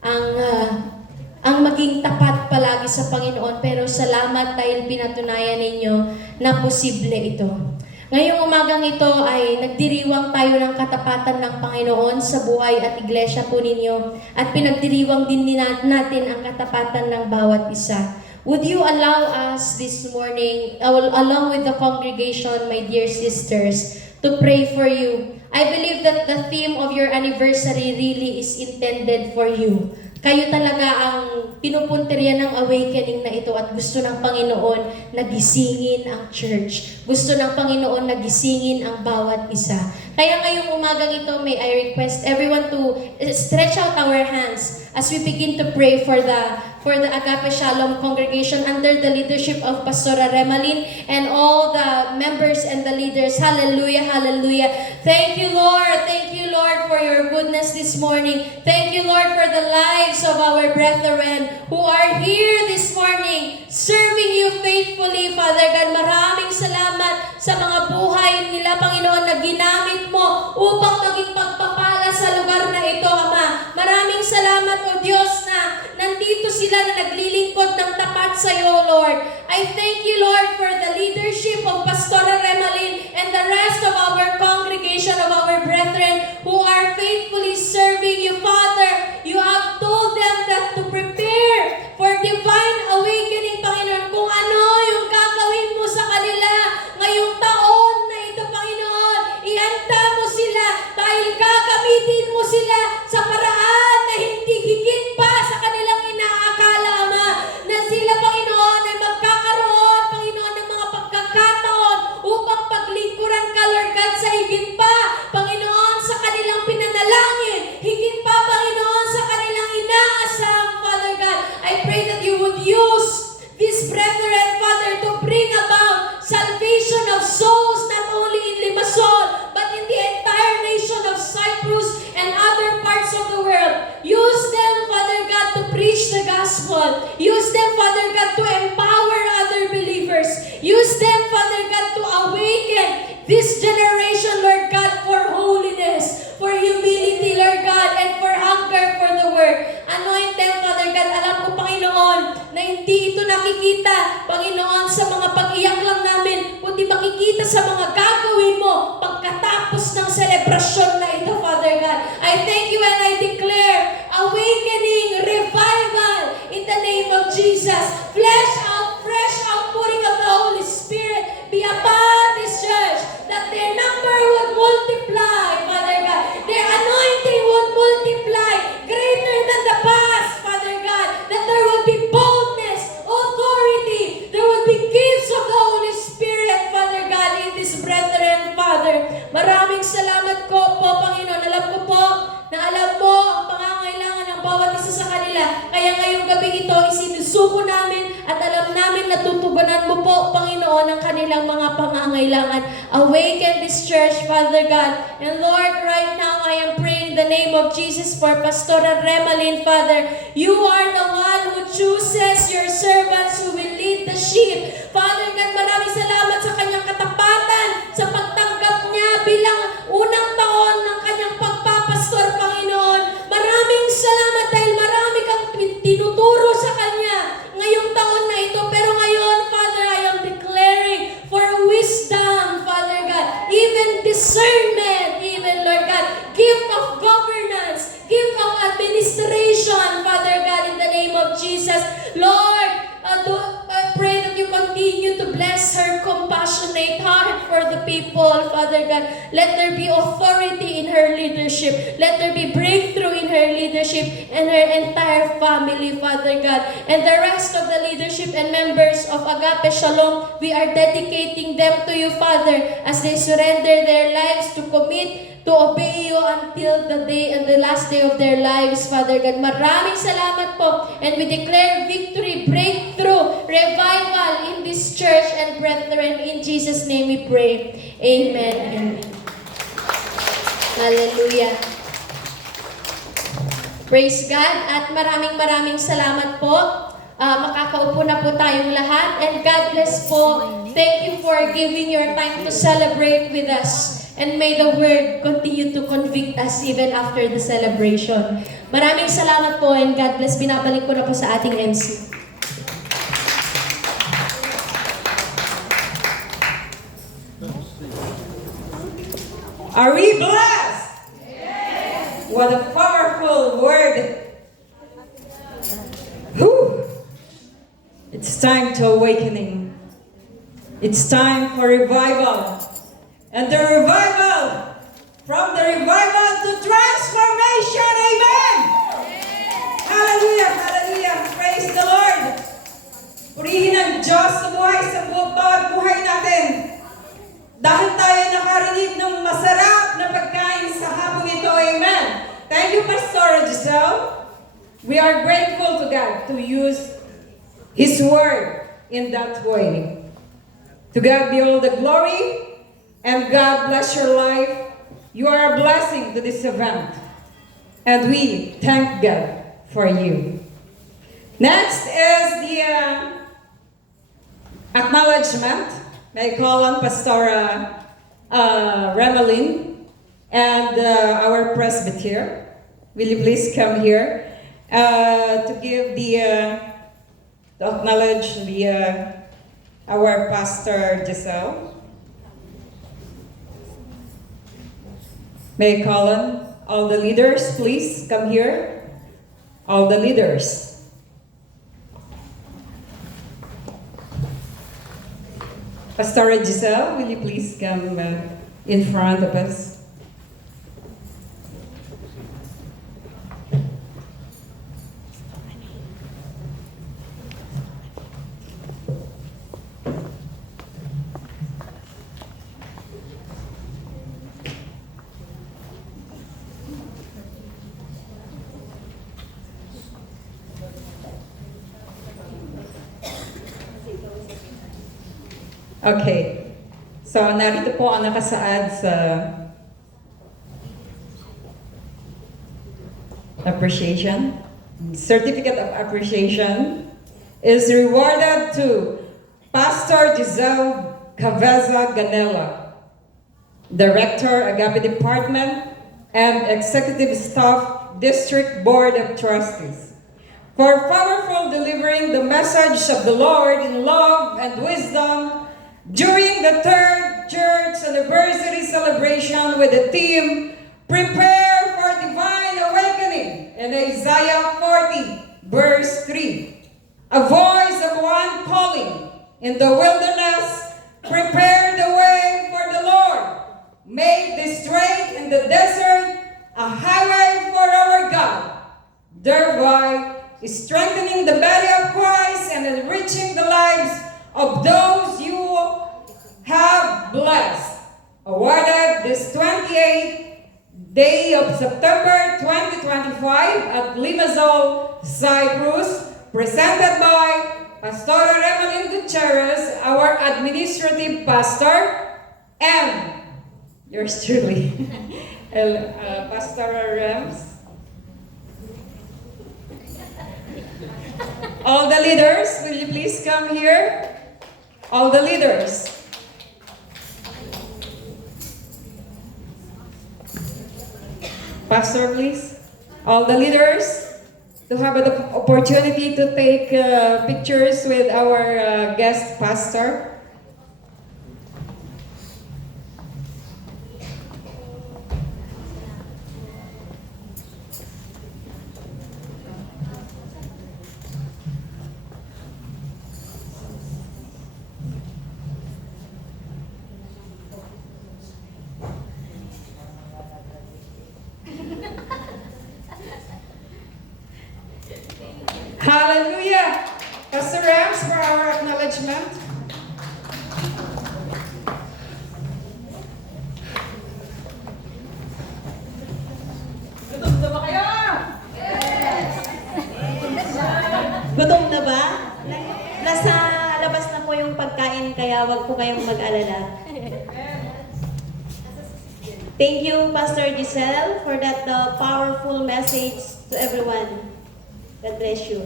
ang maging tapat palagi sa Panginoon, pero salamat dahil pinatunayan ninyo na posible ito. Ngayong umagang ito ay nagdiriwang tayo ng katapatan ng Panginoon sa buhay at iglesia po ninyo, at pinagdiriwang din natin ang katapatan ng bawat isa. Would you allow us this morning, along with the congregation, my dear sisters, to pray for you? I believe that the theme of your anniversary really is intended for you. Kayo talaga ang pinupuntirya ng awakening na ito, at gusto ng Panginoon na gisingin ang church. Gusto ng Panginoon na gisingin ang bawat isa. Kaya ngayong umagang ito, may I request everyone to stretch out our hands as we begin to pray for the Agape Shalom congregation under the leadership of Pastora Remalin and all the members and the leaders. Hallelujah, hallelujah. Thank you, Lord. Thank you, Lord, for your goodness this morning. Thank you, Lord, for the lives of our brethren who are here this morning, serving you faithfully, Father God. Maraming salamat sa mga buhay nila, Panginoon, na ginamit mo upang maging pagpapala sa lugar na ito, Ama. Maraming salamat, O Diyos, na nandito sila na naglilingkod ng tapat sa iyo, Lord. I thank you, Lord, for the leadership of Pastora Remalin and the rest of our congregation, of our brethren who are faithfully serving you, Father. You have told them that to prepare for divine awakening, Panginoon, kung ano yung gagawin mo sa kanila ngayong taon na ito, Panginoon. Ihanda mo sila dahil gagamitin mo sila sa paraan na hindi higit pa sa kanilang inaakala, Ama, na sila, Panginoon, ay magkakaroon, Panginoon, ng mga pagkakataon upang paglingkuran ka, Lord God, sa higit pa, Panginoon, sa kanilang pinanalangin, higit pa, Panginoon, sa kanilang inaasam, Father God. I pray that you would use these brethren, Father, to bring about salvation of souls, not only in Limassol, but in the entire nation of Cyprus and other parts of the world. Use them, Father God, to preach the gospel. Use them, Father God, to empower other believers. Use them, Father God, to awaken this generation, tutugunan mo po, Panginoon, ang kanilang mga pangangailangan. Awaken this church, Father God. And Lord, right now, I am praying in the name of Jesus for Pastora Remalyn, Father. You are the one who chooses your servants who will lead the sheep. Father God, maraming salamat sa kanyang katapatan, sa pagtanggap niya bilang unang taon ng kanyang pagpapastor, Panginoon. Maraming salamat dahil marami kang tinuturo sa kanya ngayong taon na ito. Pero ngayon, Father, I am declaring for wisdom, Father God, even discernment, even, Lord God, gift of governance, gift of administration, Father God, in the name of Jesus. Lord, I pray that you continue to bless her compassionate heart for the people, Father God. Let there be authority in her leadership. Let there be breakthrough in her leadership and her entire family, Father God. And the rest of the leadership and members of Agape Shalom, we are dedicating them to you, Father, as they surrender their lives to commit to obey you until the day and the last day of their lives, Father God. Maraming salamat po. And we declare victory, breakthrough, revival in this church and brethren. In Jesus' name we pray. Amen. Amen. Hallelujah. Praise God. At maraming salamat po. Makakaupo na po tayong lahat. And God bless po. Thank you for giving your time to celebrate with us. And may the word continue to convict us even after the celebration. Maraming salamat po and God bless. Binabalik ko na po sa ating MC. Are we blessed? Yes. What a powerful word. Whew. It's time to awakening. It's time for revival. And the revival, from the revival to transformation, amen! Hallelujah, hallelujah, praise the Lord! Purihin ang Diyos sa bawat buhay natin. Dahil tayo nakarinig ng masarap na pagkain sa hapong ito, amen! Thank you, Pastor Giselle. We are grateful to God to use His Word in that way. To God be all the glory. And God bless your life. You are a blessing to this event. And we thank God for you. Next is the acknowledgement. May I call on Pastor Remalyn and our presbyter. Will you please come here to give to acknowledge our Pastor Giselle. May I call on all the leaders, please come here. All the leaders. Pastor Giselle, will you please come in front of us? Okay. So, narito po ang nakasaad sa appreciation. Certificate of appreciation is rewarded to Pastor Giselle Caveza Ganella, Director, Agape Department, and Executive Staff, District Board of Trustees, for powerful delivering the message of the Lord in love and wisdom during the third church anniversary celebration with the theme, Prepare for Divine Awakening, in Isaiah 40, verse 3. A voice of one calling in the wilderness, prepare the way for the Lord. Make the straight in the desert a highway for our God, thereby strengthening the body of Christ and enriching the lives of those you have blessed. Awarded this 28th day of September 2025 at Limassol, Cyprus, presented by Pastor Remelin Gutierrez, our administrative pastor, and yours truly, Pastor Rems. All the leaders, will you please come here? All the leaders. Pastor, please. All the leaders to have the opportunity to take pictures with our guest pastor. Hallelujah! Pastor Rams for our acknowledgement. Gutom na ba kayo? Gutom na ba? Nasa labas na po yung pagkain, kaya wag po kayong mag-alala. Thank you, Pastor Giselle, for that powerful message to everyone. God bless you.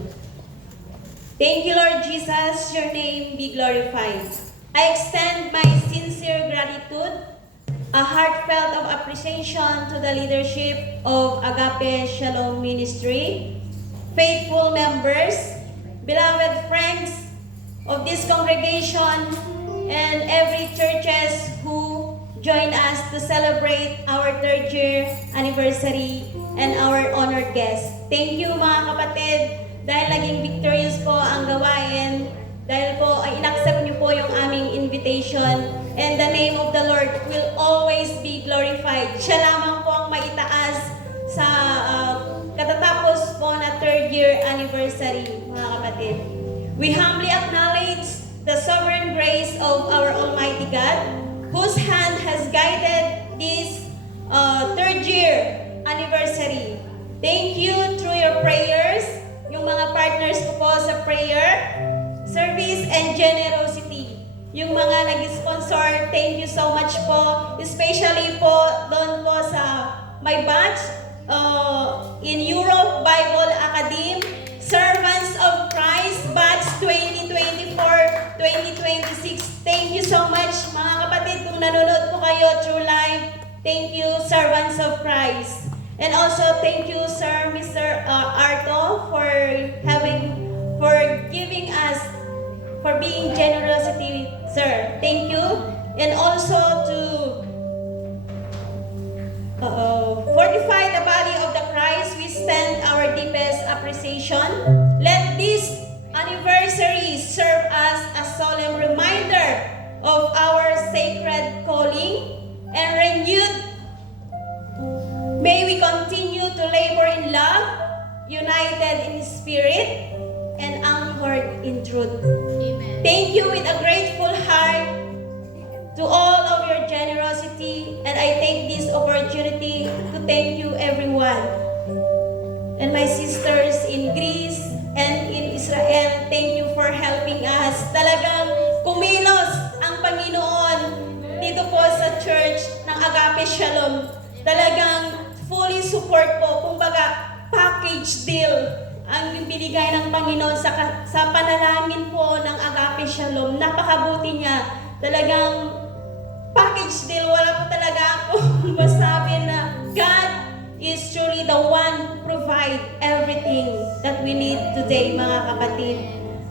Thank you, Lord Jesus. Your name be glorified. I extend my sincere gratitude, a heartfelt of appreciation to the leadership of Agape Shalom Ministry, faithful members, beloved friends of this congregation, and every churches who join us to celebrate our 3rd year anniversary and our honored guests. Thank you mga kapatid, dahil naging victorious po ang gawain, dahil po ay inaccept niyo po yung aming invitation, and the name of the Lord will always be glorified. Siya lamang po ang maitaas sa katatapos po na 3rd year anniversary, mga kapatid. We humbly acknowledge the sovereign grace of our Almighty God, whose hand has guided this 3rd year anniversary. Thank you through your prayers, yung mga partners ko po sa prayer, service, and generosity. Yung mga nag-sponsor, thank you so much po. Especially po doon po sa my batch in Europe Bible Academy, Servants of Christ, batch 2024-2026. Thank you so much mga kapatid kung nanonood po kayo through live. Thank you, Servants of Christ. And also, thank you, Sir, Mr. Arto, for giving us, for being generosity, sir. Thank you. And also to fortify the body of the Christ, we send our deepest appreciation. Let this anniversary serve as a solemn reminder of our sacred calling and renewed. May we continue to labor in love, united in spirit, and anchored in truth. Amen. Thank you with a grateful heart to all of your generosity, and I take this opportunity to thank you everyone. And my sisters in Greece and in Israel, thank you for helping us. Talagang kumilos ang Panginoon dito po sa church ng Agape Shalom. Talagang fully support po, kumbaga package deal ang binigay ng Panginoon sa panalangin po ng Agape Shalom. Napakabuti niya. Talagang package deal. Wala po talaga ako masabi na God is truly the one who provide everything that we need today, mga kapatid.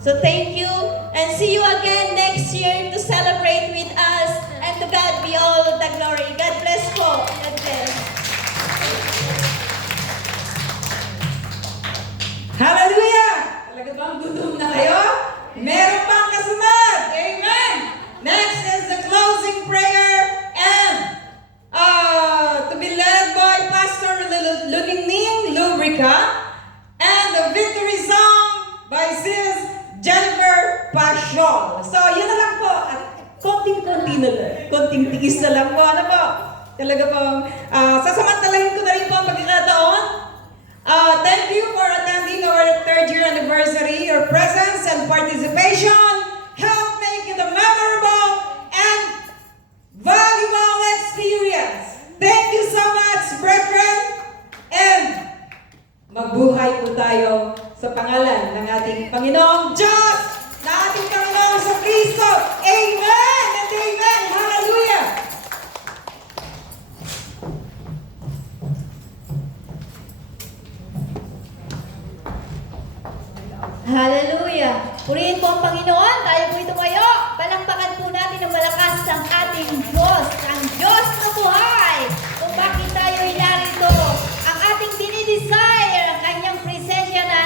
So thank you and see you again next year to celebrate with us, and to God be all the glory. God bless po. God bless. Hallelujah! Talaga bang gutom na kayo? Meron pang kasunod! Amen! Next is the closing prayer and to be led by Pastor Luningning Lubrica and the victory song by Sis Jennifer Pashol. So, yun na lang po. At konting-konti na lang. Konting tigis na lang po. Ano po? Talaga po. Sasamantalahin ko na rin po ang pagkakataon. Thank you for attending our third year anniversary, your presence and participation help make it a memorable and valuable experience. Thank you so much, brethren. And magbuhay po tayo sa pangalan ng ating Panginoong Diyos, na ating Panginoong sa Kristo. Amen and amen. Hallelujah. Hallelujah! Purihin po ang Panginoon. Tayo po'y tumayo. Palakpakan po natin ng malakas ang ating Diyos. Ang Diyos na buhay. Kung bakit tayo'y narito. Ang ating dinidesire, ang kanyang presensya na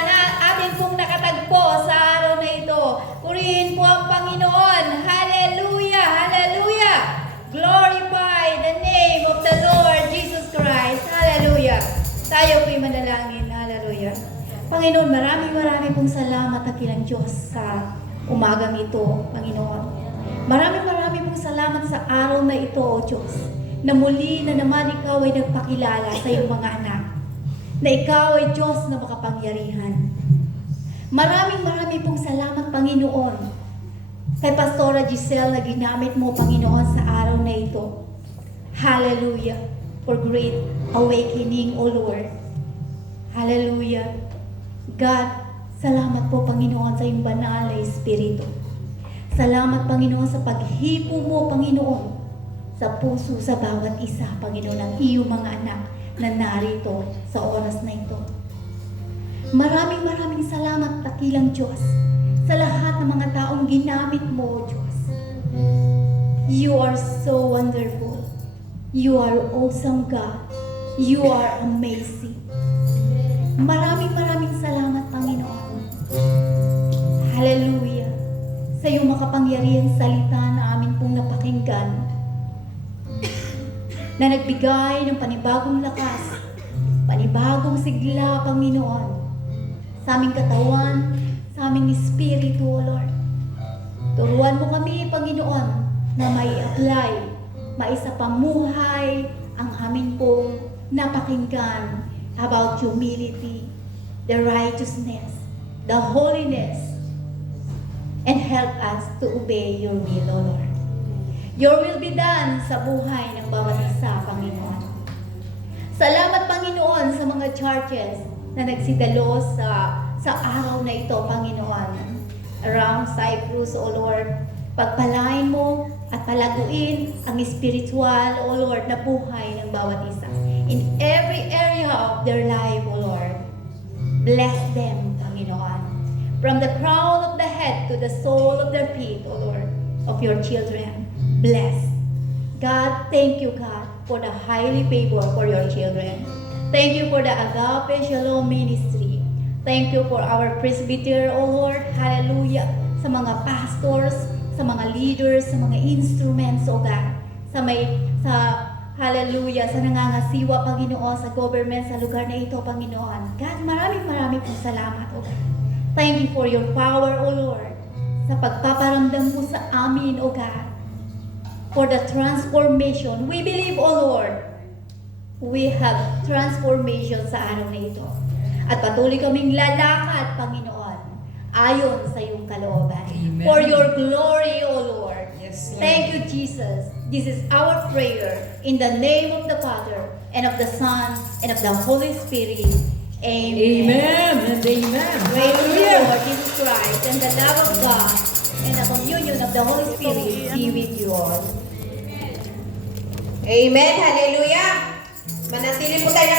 ating pong nakatagpo sa araw na ito. Purihin po ang Panginoon. Hallelujah! Hallelujah! Glorify the name of the Lord Jesus Christ. Hallelujah! Tayo po'y manalangin. Hallelujah! Panginoon, maraming pong salamat at kilang Diyos sa umagang ito, Panginoon. Maraming pong salamat sa araw na ito, O Diyos, na muli na naman Ikaw ay nagpakilala sa iyong mga anak, na Ikaw ay Diyos na makapangyarihan. Maraming pong salamat, Panginoon, kay Pastora Giselle na ginamit mo, Panginoon, sa araw na ito. Hallelujah! For great awakening, O Lord. Hallelujah! God, salamat po Panginoon sa iyong banal na Espiritu. Salamat Panginoon sa paghipo mo Panginoon sa puso sa bawat isa Panginoon ng iyong mga anak na narito sa oras na ito. Maraming salamat takilang Diyos sa lahat ng mga taong ginamit mo Diyos. You are so wonderful. You are awesome God. You are amazing. Maraming salamat, Panginoon. Hallelujah. Sa iyong makapangyarihang salita na amin pong napakinggan, na nagbigay ng panibagong lakas, panibagong sigla, Panginoon, sa aming katawan, sa aming espiritu, O Lord. Turuan mo kami, Panginoon, na may apply, maisapamuhay ang amin pong napakinggan about humility, the righteousness, the holiness, and help us to obey your will, O Lord. Your will be done sa buhay ng bawat isa, Panginoon. Salamat, Panginoon, sa mga churches na nagsidalo sa araw na ito, Panginoon. Around Cyprus, O Lord, pagpalain mo at palaguin ang spiritual, O Lord, na buhay ng bawat isa. In every area of their life, O Lord. Bless them, Panginoon. From the crown of the head to the sole of their feet, O Lord, of your children. Bless. God, thank you, God, for the highly favor for your children. Thank you for the Agape Shalom Ministry. Thank you for our presbyter, O Lord. Hallelujah. Sa mga pastors, sa mga leaders, sa mga instruments, O God. Hallelujah, sa nangangasiwa, Panginoon, sa government, sa lugar na ito, Panginoon. God, maraming pong salamat, O God. Thank you for your power, O Lord, sa pagpaparamdam mo sa amin, O God, for the transformation. We believe, O Lord, we have transformation sa araw na ito. At patuloy kaming lalakad, Panginoon, ayon sa iyong kalooban. Amen. For your glory, O Lord. Yes, Lord. Thank you, Jesus. This is our prayer in the name of the Father, and of the Son, and of the Holy Spirit. Amen. Amen and amen. Praise the Hallelujah. Lord Jesus Christ, and the love of God, and the communion of the Holy Spirit be with you all. Amen. Hallelujah. Manatili po tayo